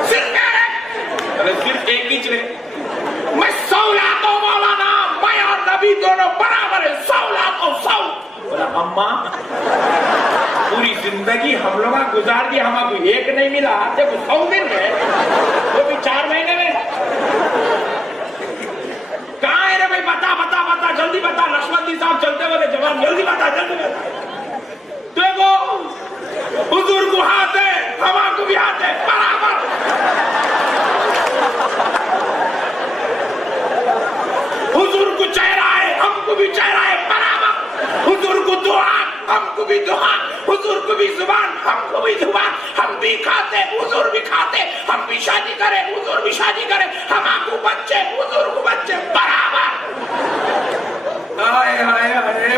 صرف ایک انچ نے میں 100 لاتا ہوں مولانا، میں اور نبی دونوں برابر ہیں، 100 لاتا ہوں 100. بولا اماں پوری زندگی ہم لوگ گزار دی، ہمیں کوئی ایک نہیں ملا، دیکھو 100 دن ہے وہ بھی 4 مہینے میں. کہاں ہے رے بھائی؟ بتا بتا بتا جلدی بتا. نقشبندی صاحب چلتے ہوئے جواب جلدی بتا جلدی بتا. دیکھو حضور کو ہاتھ ہے، ہوا کو بھی ہاتھ ہے، برابر. حضور کو چہرہ ہے، ہم کو بھی چہرہ ہے، برابر. حضور کو دعا، ہم کو بھی دعا. حضور کو بھی زبان، ہم کو بھی زبان. ہم بھی کھاتے، حضور بھی کھاتے. ہم بھی شادی کریں، حضور بھی شادی کریں. ہم کو بچے، حضور کو بچے، برابر. ہائے ہائے ہائے،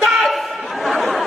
10।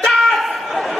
10।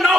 9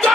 2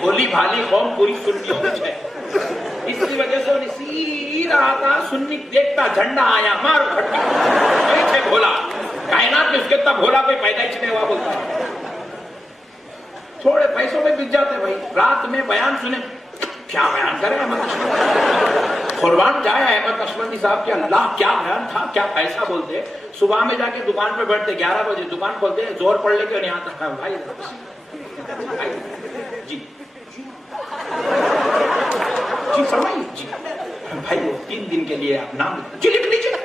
بھولی بھالی قوم پوری سنیوں میں ہے. اس کی وجہ سے انہیں سیدھا آتا سنی دیکھتا جھنڈا آیا مار کھٹا بیٹھے بھولا کائنات میں اس کے اتنا بھولا کوئی پیدا ہی نہیں ہوا بولتا. تھوڑے پیسوں میں بک جاتے بھائی. رات میں بیان سنے کیا بیان کرے احمد نشمندی قربان جائے احمد نشمندی صاحب کے اللہ کیا بیان تھا کیا پیسہ بولتے. صبح میں جا کے دکان پہ بیٹھتے 11 بجے دکان کھولتے زور پڑ لے کے نہیں آتا بھائی جی جی فرمائیے جی بھائی 3 دن کے لیے آپ نام جی لکھ لیجیے.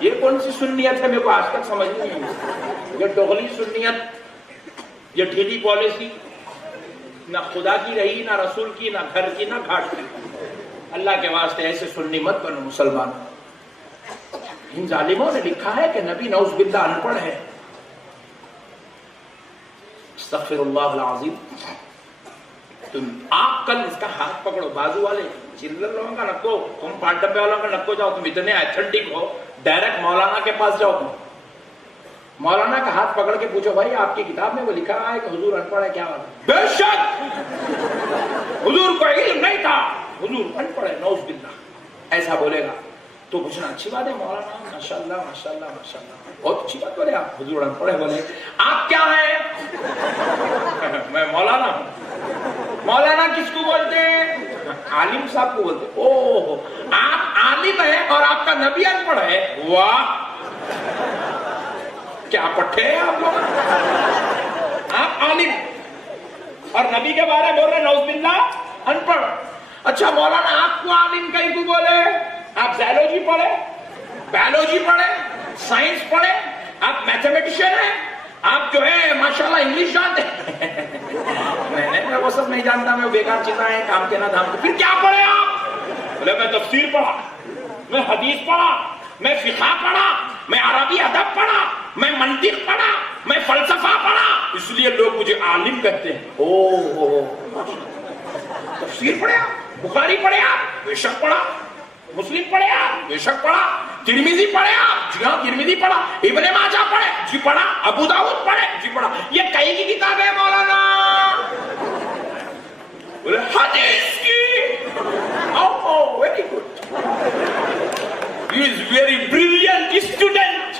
یہ کون سی سنیت ہے میرے کو آج تک سمجھ نہیں آئی. یہ ڈوغلی سنیت یہ ڈھیلی پالیسی نہ خدا کی رہی نہ رسول کی نہ گھر کی نہ گھاٹ کی. اللہ کے واسطے ایسے سنی مت بنو مسلمان. ان ظالموں نے لکھا ہے کہ نبی نعوذ باللہ ان پڑھ ہے. استغفر اللہ العظیم. تم آپ کل اس کا ہاتھ پکڑو بازو والے چلر لوگوں کا نکو تم پانچ ڈبے والوں کا نکو جاؤ. تم اتنے ایتھنٹک ہو ڈائریکٹ مولانا کے پاس جاؤ. تم مولانا کا ہاتھ پکڑ کے پوچھو بھائی آپ کی کتاب میں وہ لکھا ہے کہ حضور ان پڑھ ہے کیا بات ہے. بے شک حضور کو علم نہیں تھا حضور ان پڑھ ہے نعوذ باللہ ایسا بولے گا تو پوچھنا اچھی بات ہے مولانا ماشاءاللہ ماشاءاللہ ماشاءاللہ بہت اچھی بات بولے آپ حضور ان پڑھ ہے. بولے آپ کیا ہیں. میں مولانا ہوں. مولانا کس کو بولتے ہیں عالم صاحب کو بولتے. اوہ آپ عالم ہیں اور آپ کا نبی ان پڑھ ہے. واہ کیا پٹھے ہیں آپ لوگ. آپ عالم اور نبی کے بارے بول رہے نعوذ باللہ ان پڑھ. اچھا مولانا آپ کو عالم کہیں کو بولے. آپ زیولوجی پڑھے بایولوجی پڑھے سائنس پڑھے آپ میتھمیٹیشین ہیں آپ جو ہے ماشاءاللہ انگلش جانتے میں وہ سب نہیں جانتا. میں بیکار چیزیں ہیں کام کے نہ دھام کے. پھر کیا پڑھے آپ. بولے میں تفسیر پڑھا میں حدیث پڑھا میں فقہ پڑھا میں عربی ادب پڑھا میں منطق پڑھا میں فلسفہ پڑھا اس لیے لوگ مجھے عالم کہتے ہیں. اوہ تفسیر پڑھے آپ بخاری پڑھے آپ بے شک پڑھا. مسلم پڑھے آپ بے شک پڑھا. ترمذی پڑھے آپ جی ہاں ترمذی پڑھا. ابن ماجہ پڑھے جی پڑھا. ابو داؤد پڑھے جی پڑھا. یہ کئی کی کتاب ہے مولانا. بولے حدیث کی. اوہ very good. He is very brilliant student.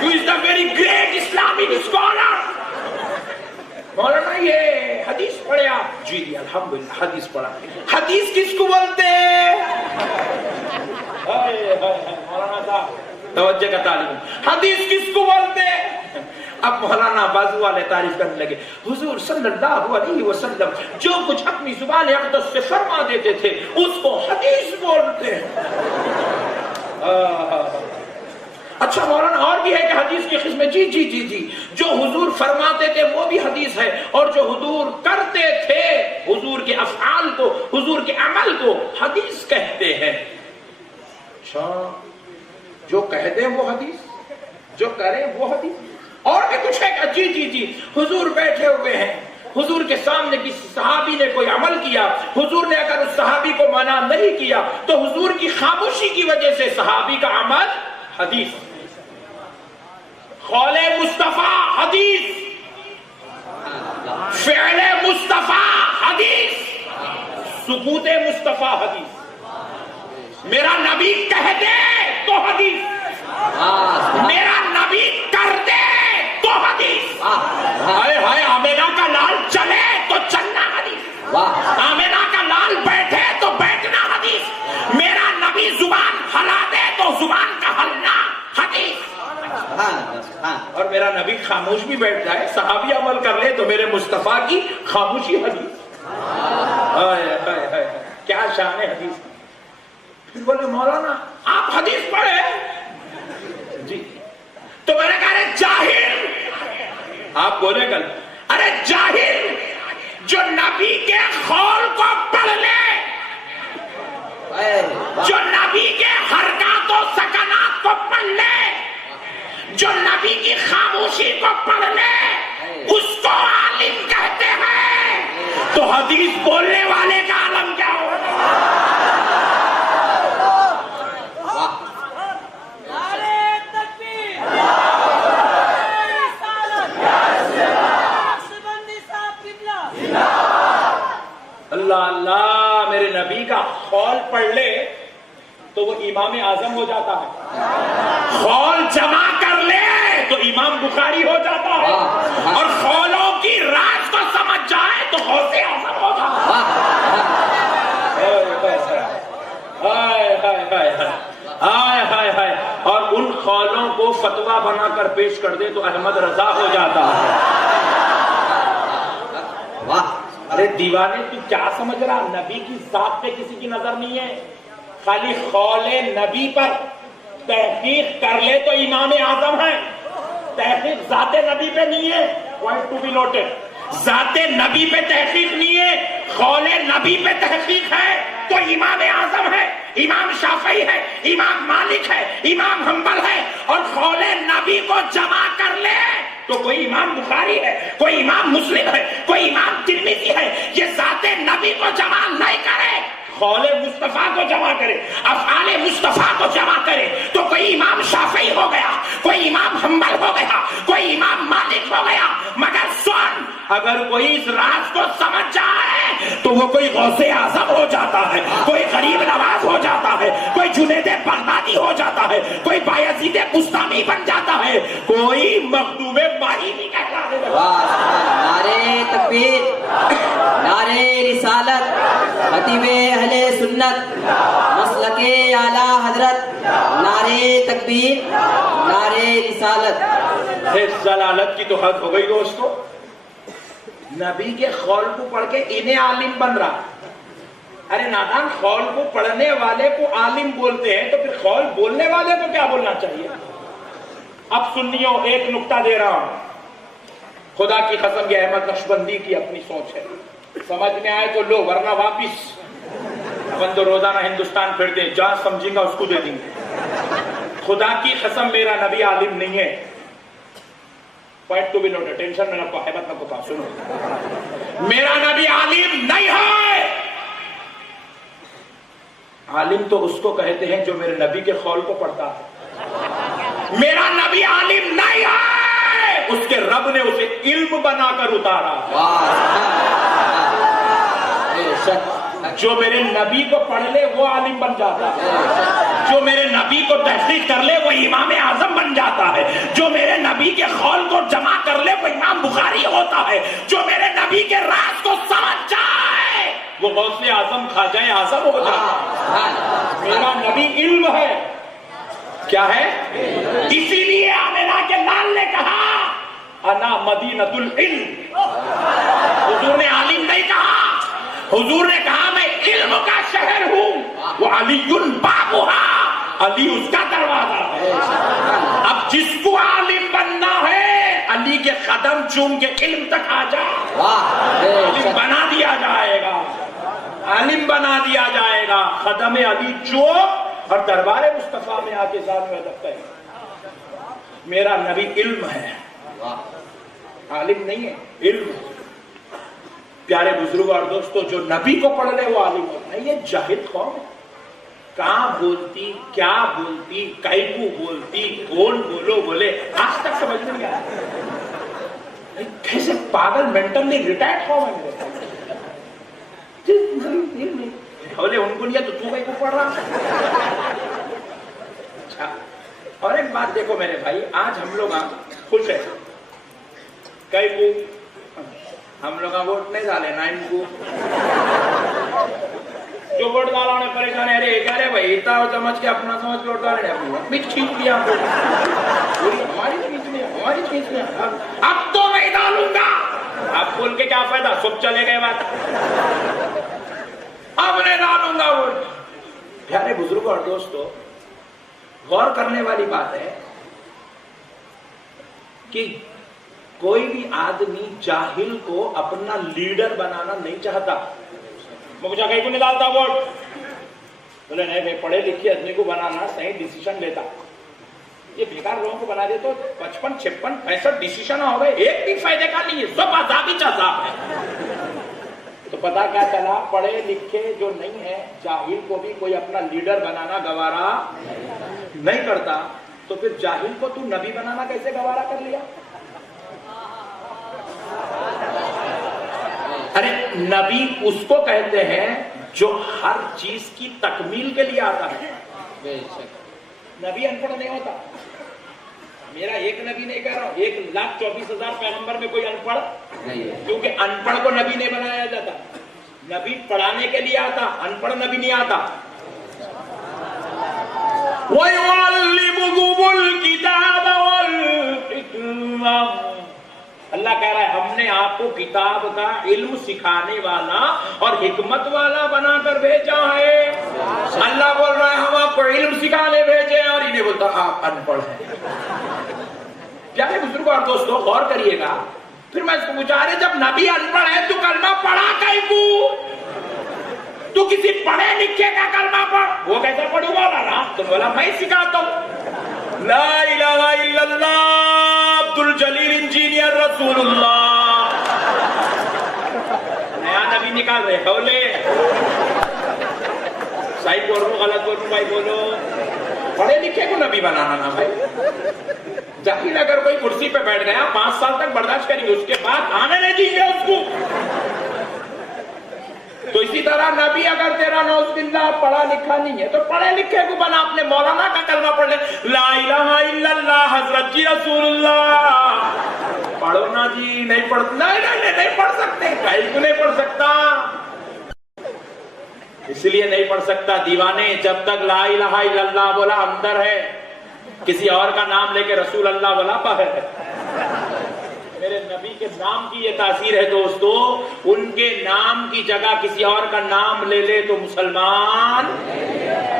He is a very great Islamic scholar. مولانا یہ حدیث پڑھے آپ جی جی الحمدللہ حدیث پڑھا. حدیث کس کو بولتے ہیں. مولانا صاحب توجہ کا تعلیم. حدیث کس کو بولتے ہیں. اب مولانا بازو والے تعریف کرنے لگے. حضور صلی اللہ علیہ وسلم جو کچھ اپنی زبان اقدس سے فرما دیتے تھے اس کو حدیث بولتے ہیں. اچھا مولانا اور بھی ہے کہ حدیث کی قسمیں. جی جی جی جی جو حضور فرماتے تھے وہ بھی حدیث ہے اور جو حضور کرتے تھے حضور کے افعال کو حضور کے عمل کو حدیث کہتے ہیں. اچھا جو کہتے ہیں وہ حدیث جو کریں وہ حدیث. اور بھی کچھ ہے کہ جی جی جی حضور بیٹھے ہوئے ہیں حضور کے سامنے کسی صحابی نے کوئی عمل کیا حضور نے اگر اس صحابی کو منع نہیں کیا تو حضور کی خاموشی کی وجہ سے صحابی کا عمل حدیث. قول مصطفیٰ حدیث فعل مصطفیٰ حدیث سکوت مصطفیٰ حدیث. میرا نبی کہہ دے تو حدیث میرا نبی کر دے تو حدیث. ہائے ہائے آمینہ کا لال چلے تو چلنا حدیث. آمینہ کا لال بیٹھے تو بیٹھنا حدیث. میرا نبی زبان ہلا دے تو زبان کا ہلنا حدیث. اور میرا نبی خاموش بھی بیٹھ جائے صحابی عمل کر لے تو میرے مصطفیٰ کی خاموشی حدیث. کیا شان ہے حدیث. پھر بولے مولانا آپ حدیث پڑھے جی تو میں نے کہا ارے جاہل. آپ بولے کل ارے جاہل جو نبی کے قول کو پڑھ لے جو نبی کے حرکات و سکنات کو پڑھ لے جو نبی کی خاموشی کو پڑھ لے اس کو عالم کہتے ہیں. تو حدیث بولنے والے کا عالم کیا ہوگا. امام اعظم ہو جاتا ہے، خول جمع کر لے تو امام بخاری ہو جاتا ہے، اور خولوں کی راز کو سمجھ جائے تو غوث اعظم ہو جاتا ہے، اور ان خولوں کو فتویٰ بنا کر پیش کر دے تو احمد رضا ہو جاتا ہے۔ ارے دیوانے تو کیا سمجھ رہا؟ نبی کی ذات پہ کسی کی نظر نہیں ہے، خالی قول نبی پر تحقیق کر لے تو امام اعظم ہے، تحقیق ذات نبی پہ نہیں ہے۔ پوائنٹ ٹو بی نوٹڈ، ذات نبی پہ تحقیق نہیں ہے، قول نبی پہ تحقیق ہے تو امام اعظم ہے، امام شافعی ہے، امام مالک ہے، امام حنبل ہے، اور قول نبی کو جمع کر لے تو کوئی امام بخاری ہے، کوئی امام مسلم ہے، کوئی امام ترمذی ہے۔ یہ ذات نبی کو جمع نہیں کرے، قول مصطفیٰ کو جمع کرے، افعال مصطفیٰ کو جمع کرے تو کوئی امام شافعی ہو گیا، کوئی امام حنبل ہو گیا، کوئی امام مالک ہو گیا۔ مگر سن، اگر کوئی اس راز کو سمجھ جائے تو وہ کوئی غوث اعظم ہو جاتا ہے، کوئی غریب نواز ہو جاتا ہے، کوئی جنید بغدادی ہو جاتا ہے، کوئی بایزید بستامی بن جاتا ہے، کوئی مخدوم ماہی نہیں کہتا ہے۔ نعرے تکبیر، نعرے رسالت، خطیب اہل سنت، مسلک اعلیٰ حضرت، نعرے تکبیر، نعرے رسالت۔ ضلالت کی تو حد ہو گئی دوستو، نبی کے قول کو پڑھ کے انہیں عالم بن رہا۔ ارے نادان، قول کو پڑھنے والے کو عالم بولتے ہیں تو پھر قول بولنے والے کو کیا بولنا چاہیے؟ اب سنیو، ایک نکتہ دے رہا ہوں، خدا کی قسم یہ احمد نقشبندی کی اپنی سوچ ہے، سمجھ میں آئے تو لو، ورنہ واپس اپن تو روزانہ ہندوستان پھرتے ہیں، جہاں سمجھیں گا اس کو دے دیں گے۔ خدا کی قسم میرا نبی عالم نہیں ہے، point to be noted, tension میں نہ کو، حیبت نہ کو پاس سنو، میرا نبی عالم نہیں ہے۔ عالم تو اس کو کہتے ہیں جو میرے نبی کے قول کو پڑھتا ہے، میرا نبی عالم نہیں ہے، اس کے رب نے اسے علم بنا کر اتارا۔ جو میرے نبی کو پڑھ لے وہ عالم بن جاتا ہے، جو میرے نبی کو تحقیق کر لے وہ امام اعظم بن جاتا ہے، جو میرے نبی کے قول کو جمع کر لے وہ امام بخاری ہوتا ہے، جو میرے نبی کے راز کو سمجھ جائے وہ غوث اعظم خواجہ اعظم ہو جاتا ہے۔ میرا نبی علم ہے، کیا ہے؟ اسی لیے آمنہ کے لال نے کہا انا مدینۃ العلم، حضور نے عالم نہیں کہا، حضور نے کہا میں علم کا شہر ہوں، وہ علی بابھا، علی اس کا دروازہ ہے۔ اب جس کو عالم بننا ہے علی کے قدم چوم کے علم تک آ جا، عالم بنا دیا جائے گا، عالم بنا دیا جائے گا، قدم علی چوم اور دربار مصطفیٰ میں آ کے ذات میں دکھتا ہے۔ میرا نبی علم ہے، عالم نہیں ہے، علم ہے۔ پیارے بزرگ اور دوستو، جو نبی کو پڑھ لے وہ عالم ہوتا ہے۔ یہ جاہد قوم ہے، کہاں بولتی، کیا بولتی، کئی کو بولتی، کون بولو بولے، آج تک سمجھ نہیں آیا۔ کیسے پاگل مینٹلی ریٹائرڈ قوم ہے میرے بولے ان کو نہیں تو تو کئی کو پڑھ رہا۔ اچھا، اور ایک بات دیکھو میرے بھائی، آج ہم لوگ خوش ہیں، کئی کو ہم لوگ ووٹ نہیں ڈالے نا، ان کو جو ووٹ ڈالا انہیں پریشان ہے، ارے کیا رے بھائی اتنا سمجھ کے اپنا سمجھ کے ووٹ ڈالے، اپنی کھینچ لیا، ہماری کھینچ لیا، اب تو نہیں ڈالوں گا، اب بول کے کیا فائدہ، سب چلے گئے بات، اب نہیں ڈالوں گا ووٹ۔ پیارے بزرگ اور دوستو، غور کرنے والی بات ہے کہ کوئی بھی آدمی جاہل کو اپنا لیڈر بنانا نہیں چاہتا۔ مجھے کہیں کو نہیں ڈالتا ووٹ، بولے نہیں بھائی پڑھے لکھے آدمی کو بنانا صحیح ڈیسیشن لیتا، یہ بیکار لوگوں کو بنا دے تو 55 56 65 ڈیسیشن ہو گئے، ایک بھی فائدے کا نہیں ہے، سب عذابی عذاب ہے۔ تو پتا کیا چلا، پڑھے لکھے جو نہیں ہے جاہل کو بھی کوئی اپنا لیڈر بنانا گوارا نہیں کرتا، تو پھر جاہل کو تو نبی بنانا کیسے گوارا کر لیا؟ ارے نبی اس کو کہتے ہیں جو ہر چیز کی تکمیل کے لیے آتا ہے، نبی ان پڑھ نہیں ہوتا. میرا ایک نبی نہیں کہہ رہا ہوں, 1,24,000 پیغمبر میں کوئی ان پڑھ نہیں ہے, کیونکہ ان پڑھ کو نبی نہیں بنایا جاتا. نبی پڑھانے کے لیے آتا, ان پڑھ نبی نہیں آتا. وَيُعَلِّمُكُمُ الْكِتَابَ وَالْحِكْمَةَ. اللہ کہہ رہا ہے ہم نے آپ کو کتاب کا علم سکھانے والا اور حکمت والا بنا کر بھیجا ہے. اللہ بول رہا ہے ہم آپ کو علم سکھانے بھیجے, اور انہیں بولتا آپ ان پڑھ ہیں. پیارے بزرگوں اور دوستوں غور کریے گا. پھر میں اس کو پوچھا رہے جب نبی ان پڑھ ہے تو کلمہ پڑھا کہیں کو, تو کسی پڑھے لکھے کا کلمہ پڑھ. وہ کہتا پڑھوں والا نا, تو بولا میں سکھاتا ہوں لا الہ الا اللہ عبد الجلیل انجینئر رسول اللہ. نیا نبی نکال رہے بولے صحیح بول رہا ہوں غلط بول رہا ہوں بھائی بولو. پڑھے لکھے کو نبی بنانا نا بھائی. جاہل اگر کوئی کرسی پہ بیٹھ گیا 5 سال تک برداشت کریں گے, اس کے بعد آنے نہیں دیں گے اس کو. تو اسی طرح نبی اگر تیرا نوز باللہ پڑھا لکھا نہیں ہے تو پڑھے لکھے کو بنا. اپنے مولانا کا کلمہ پڑھ لے لا الہ الا اللہ حضرت جی رسول اللہ. پڑھو نا جی. نہیں پڑھ نہیں پڑھ سکتے. کہیں کو نہیں پڑھ سکتا, اس لیے نہیں پڑھ سکتا. دیوانے جب تک لا الہ الا اللہ بولا اندر ہے, کسی اور کا نام لے کے رسول اللہ بولا باہر ہے. میرے نبی کے نام کی یہ تاثیر ہے دوستو, ان کے نام کی جگہ کسی اور کا نام لے لے تو مسلمان.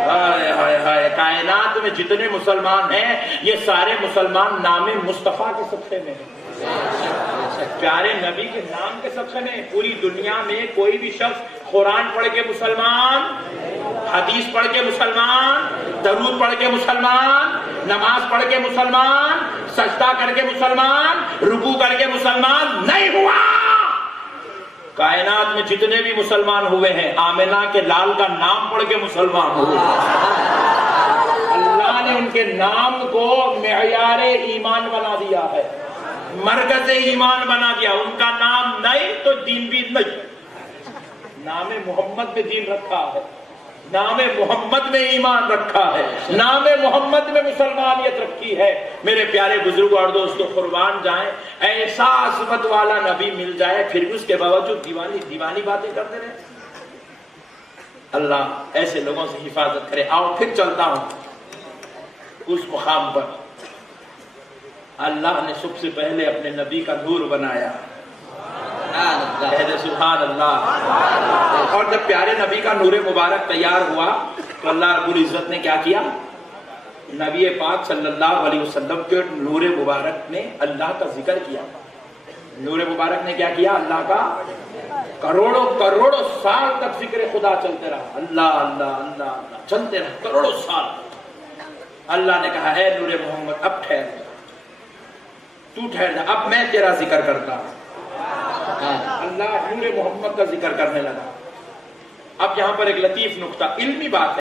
ہائے ہائے ہائے, کائنات میں جتنے مسلمان ہیں یہ سارے مسلمان نام مصطفیٰ کے صدقے میں ہیں, پیارے نبی کے نام کے صدقے میں. پوری دنیا میں کوئی بھی شخص قرآن پڑھ کے مسلمان, حدیث پڑھ کے مسلمان, درود پڑھ کے مسلمان, نماز پڑھ کے مسلمان, سجدہ کر کے مسلمان, رکوع کر کے مسلمان نہیں ہوا. کائنات میں جتنے بھی مسلمان ہوئے ہیں آمنہ کے لال کا نام پڑھ کے مسلمان ہوئے. اللہ نے ان کے نام کو معیار ایمان بنا دیا ہے, مرکز ایمان بنا دیا. ان کا نام نہیں تو دین بھی نہیں. نام محمد میں دین رکھا ہے, نام محمد میں ایمان رکھا ہے, نام محمد میں مسلمانیت رکھی ہے. میرے پیارے بزرگ اور دوستوں قربان جائیں, ایسا عظمت والا نبی مل جائے پھر بھی اس کے باوجود دیوانی باتیں کرتے رہے. اللہ ایسے لوگوں سے حفاظت کرے. آؤ پھر چلتا ہوں اس مقام پر. اللہ نے سب سے پہلے اپنے نبی کا نور بنایا. سبحان اللہ. اور جب پیارے نبی کا نور مبارک تیار ہوا تو اللہ رب العزت نے کیا کیا, نبی پاک صلی اللہ علیہ وسلم کے نور مبارک نے اللہ کا ذکر کیا. نور مبارک نے کیا کیا, اللہ کا کروڑوں سال تک ذکر خدا چلتے رہا. اللہ اللہ اللہ اللہ چلتے رہا کروڑوں سال. اللہ نے کہا ہے نور محمد اب ٹھہر جا, تو ٹھہر جا, اب میں تیرا ذکر کرتا ہوں. اللہ نور محمد کا ذکر کرنے لگا. اب یہاں پر ایک لطیف نقطہ, علمی بات ہے.